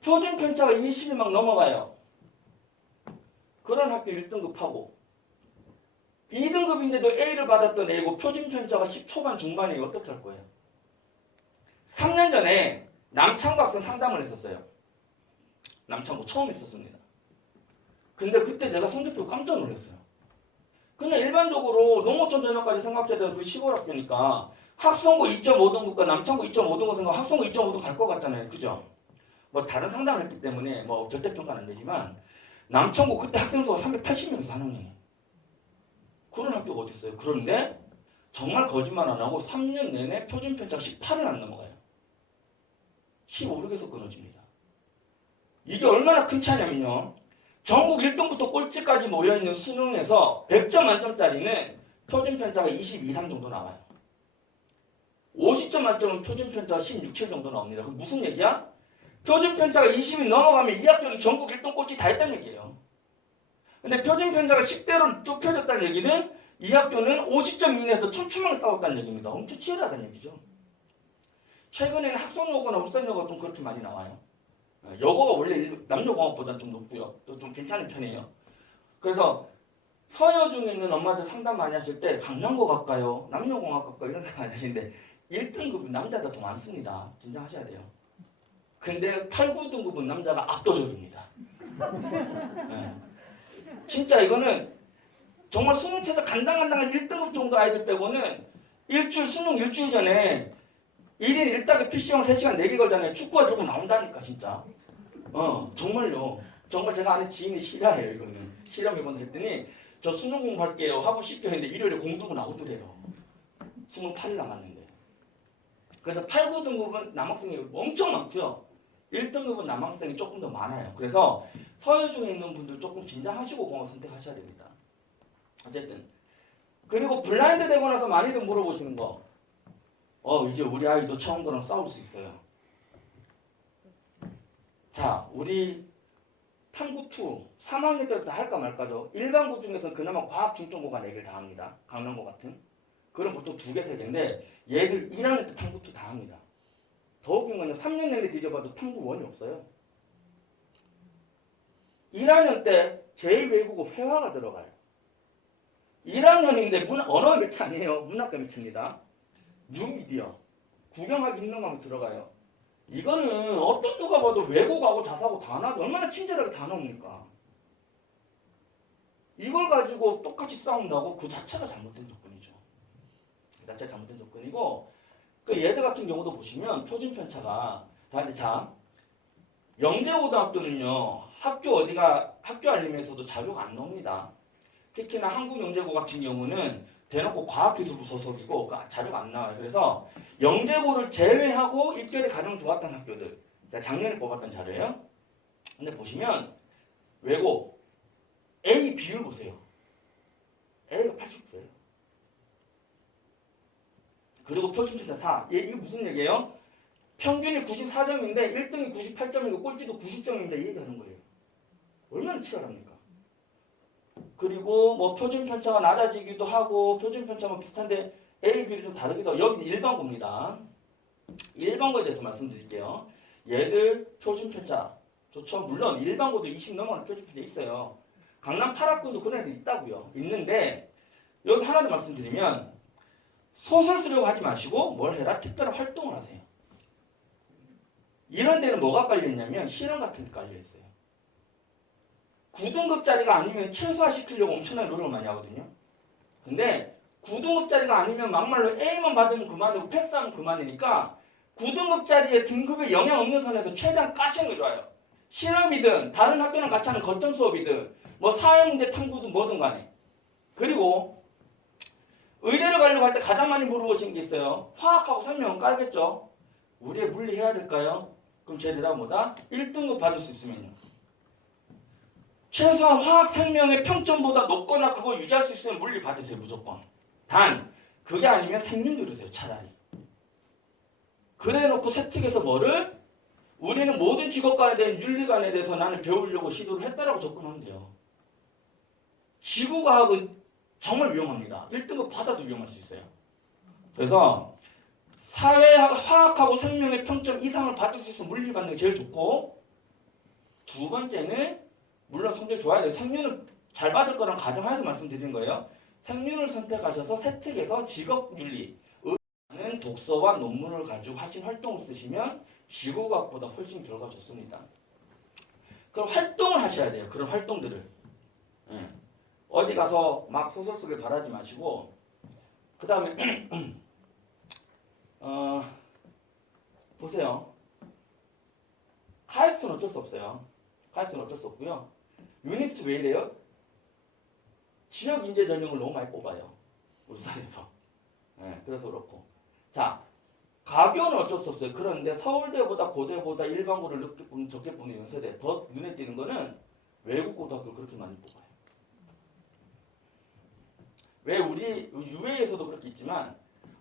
표준 편차가 20이 막 넘어가요. 그런 학교 1등급하고 2등급인데도 A를 받았던 애고 표준 편차가 10 초반 중반이에요. 어떻게 할 거예요? 3년 전에 남창구 학생 상담을 했었어요. 남창구 처음 했었습니다. 근데 그때 제가 성적표 깜짝 놀랐어요. 그냥 일반적으로 농어촌 전형까지 생각해야 되는 그 시골 학교니까 학성고 2.5등급과 남창구 2.5등급 생각 학성고 2.5등 갈 것 같잖아요. 그죠? 뭐 다른 상담을 했기 때문에 뭐 절대평가는 안 되지만 남창구 그때 학생 수가 380명에서 한 학년이에요. 그런 학교가 어디 있어요? 그런데 정말 거짓말 안 하고 3년 내내 표준 편차가 18을 안 넘어가요. 15력에서 끊어집니다. 이게 얼마나 큰 차이냐면요. 전국 1등부터 꼴찌까지 모여있는 수능에서 100점 만점짜리는 표준 편차가 22, 3 정도 나와요. 50점 만점은 표준 편차가 16, 7 정도 나옵니다. 그 무슨 얘기야? 표준 편차가 20이 넘어가면 이 학교는 전국 1등 꼴찌 다 했다는 얘기예요. 근데 표준 편차가 10대로 좁혀졌다는 얘기는 이 학교는 50점 이내에서 촘촘하게 싸웠다는 얘기입니다. 엄청 치열하다는 얘기죠. 최근에는 학성여고나 울산여고가 좀 그렇게 많이 나와요. 여고가 원래 남녀공학보다는 좀 높고요. 또 좀 괜찮은 편이에요. 그래서 서여 중에 있는 엄마들 상담 많이 하실 때 강남고 갈까요? 남녀공학 갈까요? 이런 생각 많이 하시는데 1등급은 남자가 더 많습니다. 긴장하셔야 돼요. 근데 8, 9등급은 남자가 압도적입니다. 네. 진짜 이거는 정말 수능 최저 간당간당한 1등급 정도 아이들 빼고는 수능 일주일 전에 1인 1답에 PC방 3시간 4개 걸잖아요. 축구화 들고 나온다니까 진짜. 정말요. 정말 제가 아는 지인이 실화예요. 이거는 실험해본다 했더니 저 수능 공부할게요 하고 쉽게 했는데 일요일에 공 들고 나오더래요. 수능 8일 남았는데. 그래서 8, 9등급은 남학생이 엄청 많고요. 1등급은 남학생이 조금 더 많아요. 그래서 서유 중에 있는 분들 조금 긴장하시고 공학 선택하셔야 됩니다. 어쨌든 그리고 블라인드 되고 나서 많이들 물어보시는 거 이제 우리 아이도 처음 거랑 싸울 수 있어요. 자, 우리 탐구2 3학년 때부터 할까 말까죠. 일반고 중에서는 그나마 과학 중점고가 4개를 다 합니다. 강남고 같은. 그럼 보통 2개, 3개인데 얘들 1학년 때 탐구2 다 합니다. 더 웃긴 건요. 3년 내내 뒤져봐도 탐구1이 없어요. 1학년 때 제2외국어 회화가 들어가요. 1학년인데 언어가 매체 아니에요. 문학과 매체입니다. 뉴미디어, 구경하기 힘든 과목 들어가요. 이거는 어떤 누가 봐도 외국하고 자사고 다 나도 얼마나 친절하게 다 나옵니까? 이걸 가지고 똑같이 싸운다고 그 자체가 잘못된 접근이죠. 그 자체가 잘못된 접근이고 그 얘들 같은 경우도 보시면 표준 편차가 다른데 자 영재고등학교는요 학교 알림에서도 자료가 안 나옵니다. 특히나 한국영재고 같은 경우는 대놓고 과학기술부 소속이고 자료가 안 나와요. 그래서 영재고를 제외하고 입결이 가장 좋았던 학교들 작년에 뽑았던 자료예요. 근데 보시면 외고 A 비율 보세요. A가 89예요. 그리고 표준편차 4. 이게 무슨 얘기예요? 평균이 94점인데 1등이 98점이고 꼴찌도 90점인데 이 얘기하는 거예요. 얼마나 치열합니까? 그리고 뭐 표준 편차가 낮아지기도 하고 표준 편차가 비슷한데 A, B를 좀 다르기도 하고 여기는 일반고입니다. 일반고에 대해서 말씀드릴게요. 얘들 표준 편차 좋죠. 물론 일반고도 20 넘어가는 표준 편차 있어요. 강남 8학군도 그런 애들 있다고요. 있는데 여기서 하나 더 말씀드리면 소설 쓰려고 하지 마시고 뭘 해라? 특별한 활동을 하세요. 이런 데는 뭐가 깔려있냐면 실험 같은 게 깔려있어요. 9등급짜리가 아니면 최소화시키려고 엄청나게 노력을 많이 하거든요. 근데 9등급짜리가 아니면 막말로 A만 받으면 그만이고 패스하면 그만이니까 9등급짜리의 등급에 영향 없는 선에서 최대한 까시는 게 좋아요. 실험이든 다른 학교랑 같이 하는 거점 수업이든 뭐 사회문제 탐구든 뭐든 간에. 그리고 의대를 가려고 할 때 가장 많이 물어보시는 게 있어요. 화학하고 생명은 깔겠죠. 우리의 물리 해야 될까요? 그럼 제 대답은 뭐다? 1등급 받을 수 있으면요. 최소한 화학 생명의 평점보다 높거나 그거 유지할 수 있으면 물리 받으세요. 무조건. 단 그게 아니면 생윤 들으세요. 차라리. 그래 놓고 세특에서 뭐를? 우리는 모든 직업관에 대한 윤리관에 대해서 나는 배우려고 시도를 했다라고 접근하면 돼요. 지구과학은 정말 위험합니다. 1등급 받아도 위험할 수 있어요. 그래서 화학하고 생명의 평점 이상을 받을 수 있으면 물리 받는 게 제일 좋고, 두 번째는 물론 성적이 좋아야 돼요. 생윤을 잘 받을 거란 가정하에서 말씀드리는 거예요. 생윤을 선택하셔서 세특에서 직업윤리, 는 독서와 논문을 가지고 하신 활동을 쓰시면 지구과학보다 훨씬 결과가 좋습니다. 그럼 활동을 하셔야 돼요. 그런 활동들을. 예. 어디 가서 막 소설 쓰길 바라지 마시고, 그 다음에 보세요. 카이스트는 어쩔 수 없어요. 카이스트는 어쩔 수 없고요. 유니스트 왜 이래요? 지역 인재 전형을 너무 많이 뽑아요. 울산에서. 예, 그래서 그렇고. 자, 가교는 어쩔 수 없어요. 그런데 서울대보다 고대보다 일반고를 적게 뽑는 연세대 더 눈에 띄는 거는 외국 고등학교를 그렇게 많이 뽑아요. 왜 우리 UA에서도 그렇게 있지만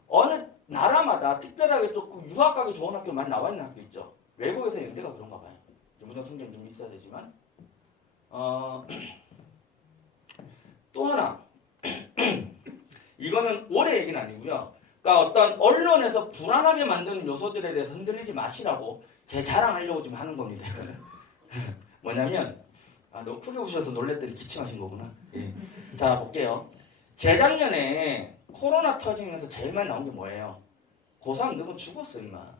어느 나라마다 특별하게 조금 유학 가기 좋은 학교 많이 나와 있는 학교 있죠. 외국에서 연대가 그런가 봐요. 무정 성적이 좀 있어야 되지만 또 하나 이거는 올해 얘기는 아니고요. 그러니까 어떤 언론에서 불안하게 만드는 요소들에 대해서 흔들리지 마시라고 제 자랑하려고 좀 하는 겁니다. 이거는 뭐냐면 너무 크게 웃으셔서 놀랬더니 기침하신 거구나. 예. 자 볼게요. 재작년에 코로나 터지면서 제일 많이 나온 게 뭐예요? 고3 너무 죽었어 임마.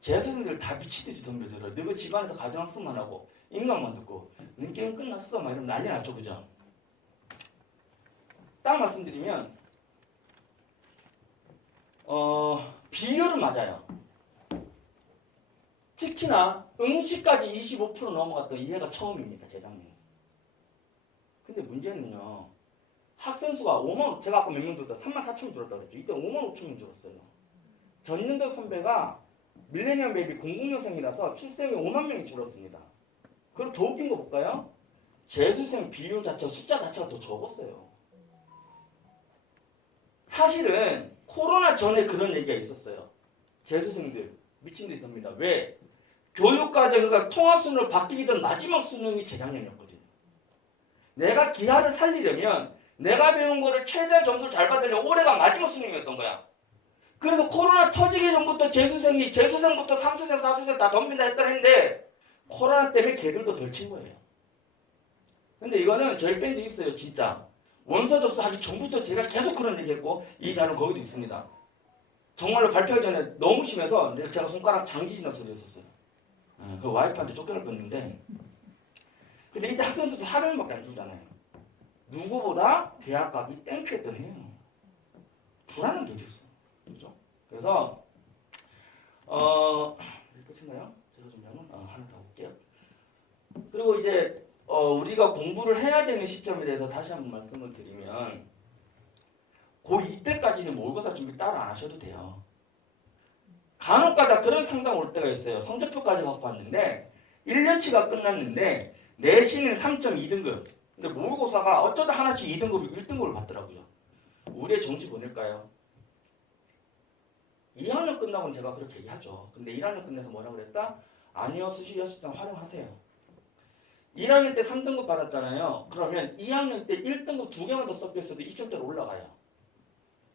재수생들 다 미치듯이 덤벼들어. 너그 집안에서 가정학습만 하고 인강만 듣고 넌 게임 끝났어 막 이러면 난리 났죠. 그죠? 딱 말씀드리면 비율은 맞아요. 특히나 응시까지 25% 넘어갔던 이해가 처음입니다. 재작년에. 근데 문제는요. 학생 수가 5만, 제가 아까 몇 명 줄었다? 3만 4천 명 줄었다고 그랬죠. 이때 5만 5천 명 줄었어요. 전년도 선배가 밀레니엄 베이비 00년생이라서 출생이 5만 명이 줄었습니다. 그리고 더 웃긴 거 볼까요? 재수생 비율 자체가 숫자 자체가 더 적었어요. 사실은 코로나 전에 그런 얘기가 있었어요. 재수생들 미친 듯이 듭니다. 왜? 교육과정이 통합수능으로 바뀌기 전 마지막 수능이 재작년이었거든요. 내가 기하를 살리려면 내가 배운 거를 최대한 점수를 잘 받으려면 올해가 마지막 수능이었던 거야. 그래서 코로나 터지기 전부터 재수생부터 3수생, 4수생 다 덤빈다 했다는데 코로나 때문에 걔들도 덜 친 거예요. 근데 이거는 저희 밴드 있어요. 진짜. 원서 접수하기 전부터 제가 계속 그런 얘기했고 이 자료는 거기도 있습니다. 정말로 발표하기 전에 너무 심해서 제가 손가락 장지지는 소리 했었어요. 그 와이프한테 쫓겨날 뻔했는데 근데 이때 학생 수도 400명밖에 안 주잖아요. 누구보다 대학 가기 땡큐했던 해요. 불안한 게 됐어. 그죠? 그래서 끝인가요? 제가 좀 하나 더 볼게요. 그리고 이제 우리가 공부를 해야 되는 시점에 대해서 다시 한번 말씀을 드리면 고2 때까지는 모의고사 준비 따로 안 하셔도 돼요. 간혹가다 그런 상담 올 때가 있어요. 성적표까지 갖고 왔는데 1년치가 끝났는데 내신은 3.2등급 근데 모의고사가 어쩌다 하나씩 2등급이고 1등급을 받더라고요. 우리의 정시 보낼까요? 2학년 끝나고는 제가 그렇게 얘기하죠. 근데 1학년 끝내서 뭐라고 그랬다? 아니요. 수시 여시장 활용하세요. 1학년 때 3등급 받았잖아요. 그러면 2학년 때 1등급 2개만 더 섞였어도 2점대로 올라가요.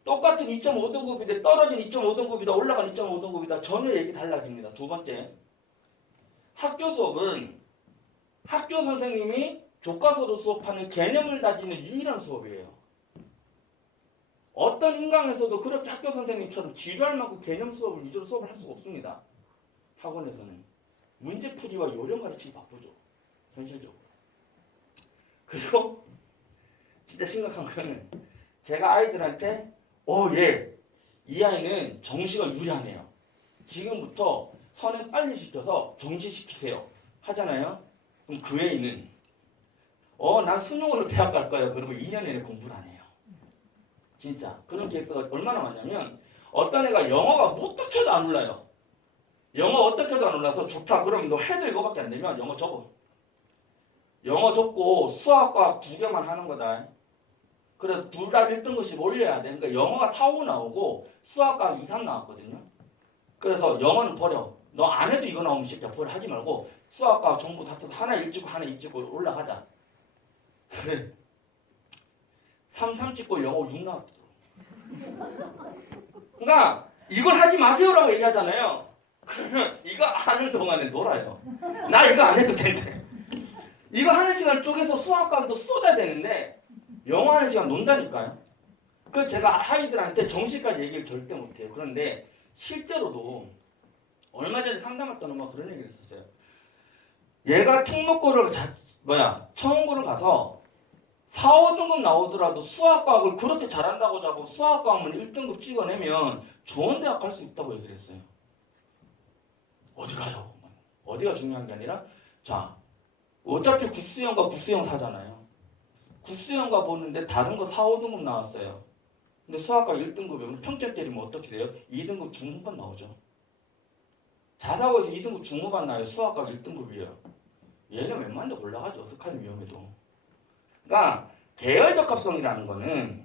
똑같은 2.5등급인데 떨어진 2.5등급이다 올라간 2.5등급이다 전혀 얘기 달라집니다. 두 번째, 학교 수업은 학교 선생님이 교과서로 수업하는 개념을 다지는 유일한 수업이에요. 어떤 인강에서도 그렇게 학교 선생님처럼 지루할 만큼 개념 수업을 위주로 수업을 할 수가 없습니다. 학원에서는 문제풀이와 요령 가르치기 바쁘죠. 현실적으로. 그리고 진짜 심각한 거는 제가 아이들한테 이 아이는 정시가 유리하네요. 지금부터 선행 빨리 시켜서 정시시키세요. 하잖아요. 그럼 그 애는 난 수능으로 대학 갈 거예요. 그리고 2년 내내 공부를 안 해요. 진짜 그런 케이스가 얼마나 많냐면 어떤 애가 영어가 어떻게 해도 안 올라요. 영어 어떻게 해도 안 올라서 좋다. 그러면 너 해도 이거밖에 안 되면 영어 접어. 영어 접고 수학과 2개만 하는 거다. 그래서 둘 다 1등급씩 올려야 돼. 그러니까 영어가 4, 5 나오고 수학과 2, 3 나왔거든요. 그래서 영어는 버려. 너 안 해도 이거 나오면 진짜 버려. 하지 말고 수학과 전부 다 합쳐서 하나 1 찍고 하나 2 찍고 올라가자. 3 찍고 영어 6 나왔더라고. 그러니까 이걸 하지 마세요라고 얘기하잖아요. 그러면 이거 하는 동안에 놀아요. 나 이거 안 해도 된대. 이거 하는 시간 쪼개서 수학과도 쏟아야 되는데 영어 하는 시간 논다니까요. 그 제가 아이들한테 정시까지 얘기를 절대 못해요. 그런데 실제로도 얼마 전에 상담했던 엄마가 그런 얘기를 했었어요. 얘가 특목고를 청원고를 가서 4, 5등급 나오더라도 수학과학을 그렇게 잘한다고 자고 수학과학만 1등급 찍어내면 좋은 대학 갈 수 있다고 얘기를 했어요. 어디 가요? 어디가 중요한 게 아니라 자 어차피 국수형과 국수형 사잖아요. 국수형과 보는데 다른 거 4, 5등급 나왔어요. 근데 수학과 1등급이면 평점 때리면 어떻게 돼요? 2등급 중후반 나오죠. 자사고에서 2등급 중후반 나와요. 수학과 1등급이에요. 얘는 웬만한 데 올라가죠. 스카이 위험해도. 그러니까 계열적 합성이라는 거는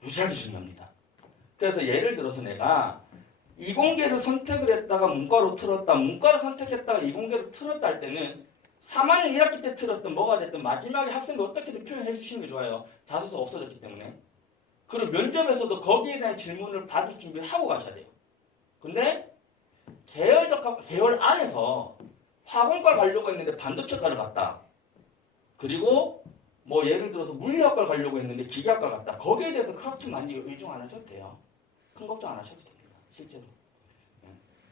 무지하게 중요합니다. 그래서 예를 들어서 내가 이공계를 선택을 했다가 문과로 틀었다. 문과를 선택했다가 이공계로 틀었다 할 때는 3학년 1학기 때 틀었든 뭐가 됐든 마지막에 학생이 어떻게든 표현해 주시는 게 좋아요. 자소서 없어졌기 때문에. 그리고 면접에서도 거기에 대한 질문을 받을 준비를 하고 가셔야 돼요. 근데 계열 안에서 화공과를 가려고 했는데 반도체과를 갔다. 그리고 뭐 예를 들어서 물리학과를 가려고 했는데 기계학과를 갔다. 거기에 대해서 그렇게 많이 의존 안 하셔도 돼요. 큰 걱정 안 하셔도 됩니다. 실제로.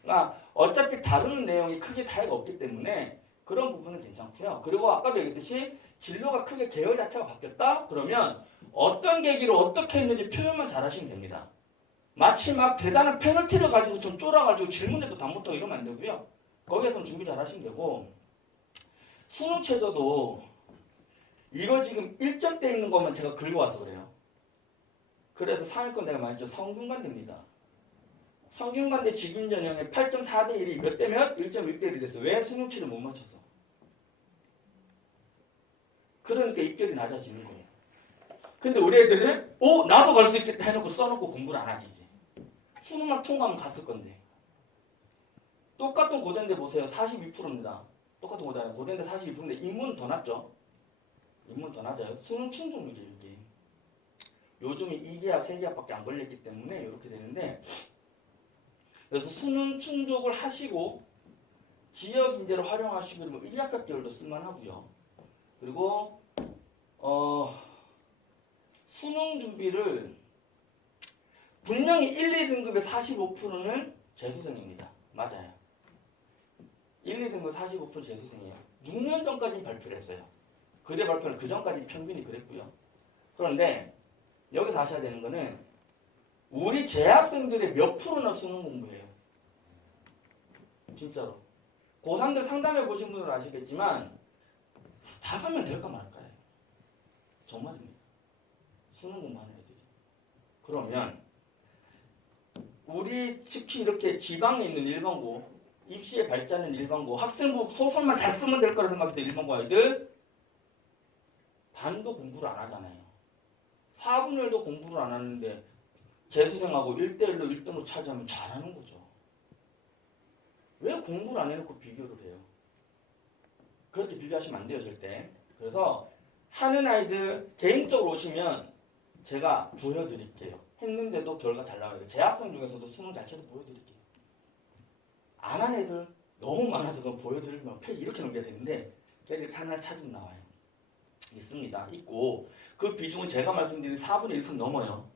그러니까 어차피 다루는 내용이 크게 차이가 없기 때문에 그런 부분은 괜찮고요. 그리고 아까도 얘기했듯이 진로가 크게 계열 자체가 바뀌었다? 그러면 어떤 계기로 어떻게 했는지 표현만 잘하시면 됩니다. 마치 막 대단한 페널티를 가지고 좀 쫄아가지고 질문에도 답 못하고 이러면 안 되고요. 거기에서는 준비 잘하시면 되고 수능 최저도 이거 지금 1점대 있는 것만 제가 긁어와서 그래요. 그래서 상위권 내가 말했죠. 성균관대입니다. 성균관대 직윤전형에 8.4대 1이 몇 대 몇? 1.6대 1이 됐어. 왜? 수능 최저 못 맞춰서. 그러니까 입결이 낮아지는 거예요. 근데 우리 애들은 나도 갈 수 있겠다 해놓고 써놓고 공부를 안 하지 이제. 수능만 통과하면 갔을 건데. 똑같은 고대인데 보세요. 42%입니다. 똑같은 고대인데 42%인데 인문은 더 낮죠. 인문 더 낮아요. 수능 충족률이에요 이게. 요즘은 2개학, 3개학밖에 안 걸렸기 때문에 이렇게 되는데 그래서 수능 충족을 하시고 지역 인재를 활용하시고 뭐 1학기 계열도 쓸만하고요. 그리고 수능 준비를 분명히 1, 2등급의 45%는 재수생입니다. 맞아요. 1, 2등급 45% 재수생이에요. 6년 전까지는 발표를 했어요. 그대 발표는 그 전까지 평균이 그랬고요. 그런데 여기서 아셔야 되는 거는 우리 재학생들의 몇 프로나 수능 공부해요. 진짜로. 고3들 상담해 보신 분들은 아시겠지만 5명 될까 말까요. 정말입니다. 수능 공부하는 애들이. 그러면 우리 특히 이렇게 지방에 있는 일반고 입시에 발자는 일반고 학생부 소설만 잘 쓰면 될 거라 생각했던 일반고 아이들 반도 공부를 안 하잖아요. 4분의 1도 공부를 안 하는데 재수생하고 1대1로 1등을 차지하면 잘하는 거죠. 왜 공부를 안 해놓고 비교를 해요? 그렇게 비교하시면 안 돼요 절대. 그래서 하는 아이들 개인적으로 오시면 제가 보여드릴게요. 했는데도 결과 잘 나와요. 재학생 중에서도 수능 잘 쳐도 보여드릴게요. 안 한 애들 너무 많아서 그건 보여드리면 페이지 이렇게 넘겨야 되는데 걔들이 하나를 찾으면 나와요. 있습니다. 있고 그 비중은 제가 말씀드린 4분의 1선 넘어요.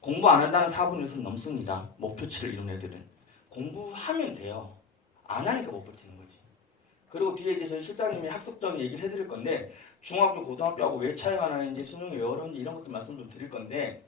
공부 안 한다는 4분의 1선 넘습니다. 목표치를 이룬 애들은. 공부하면 돼요. 안 하니까 못 버티는 거지. 그리고 뒤에 이제 저희 실장님이 학습적인 얘기를 해드릴 건데 중학교, 고등학교하고 왜 차이가 나는지 수능이 왜 어려운지 이런 것도 말씀 좀 드릴 건데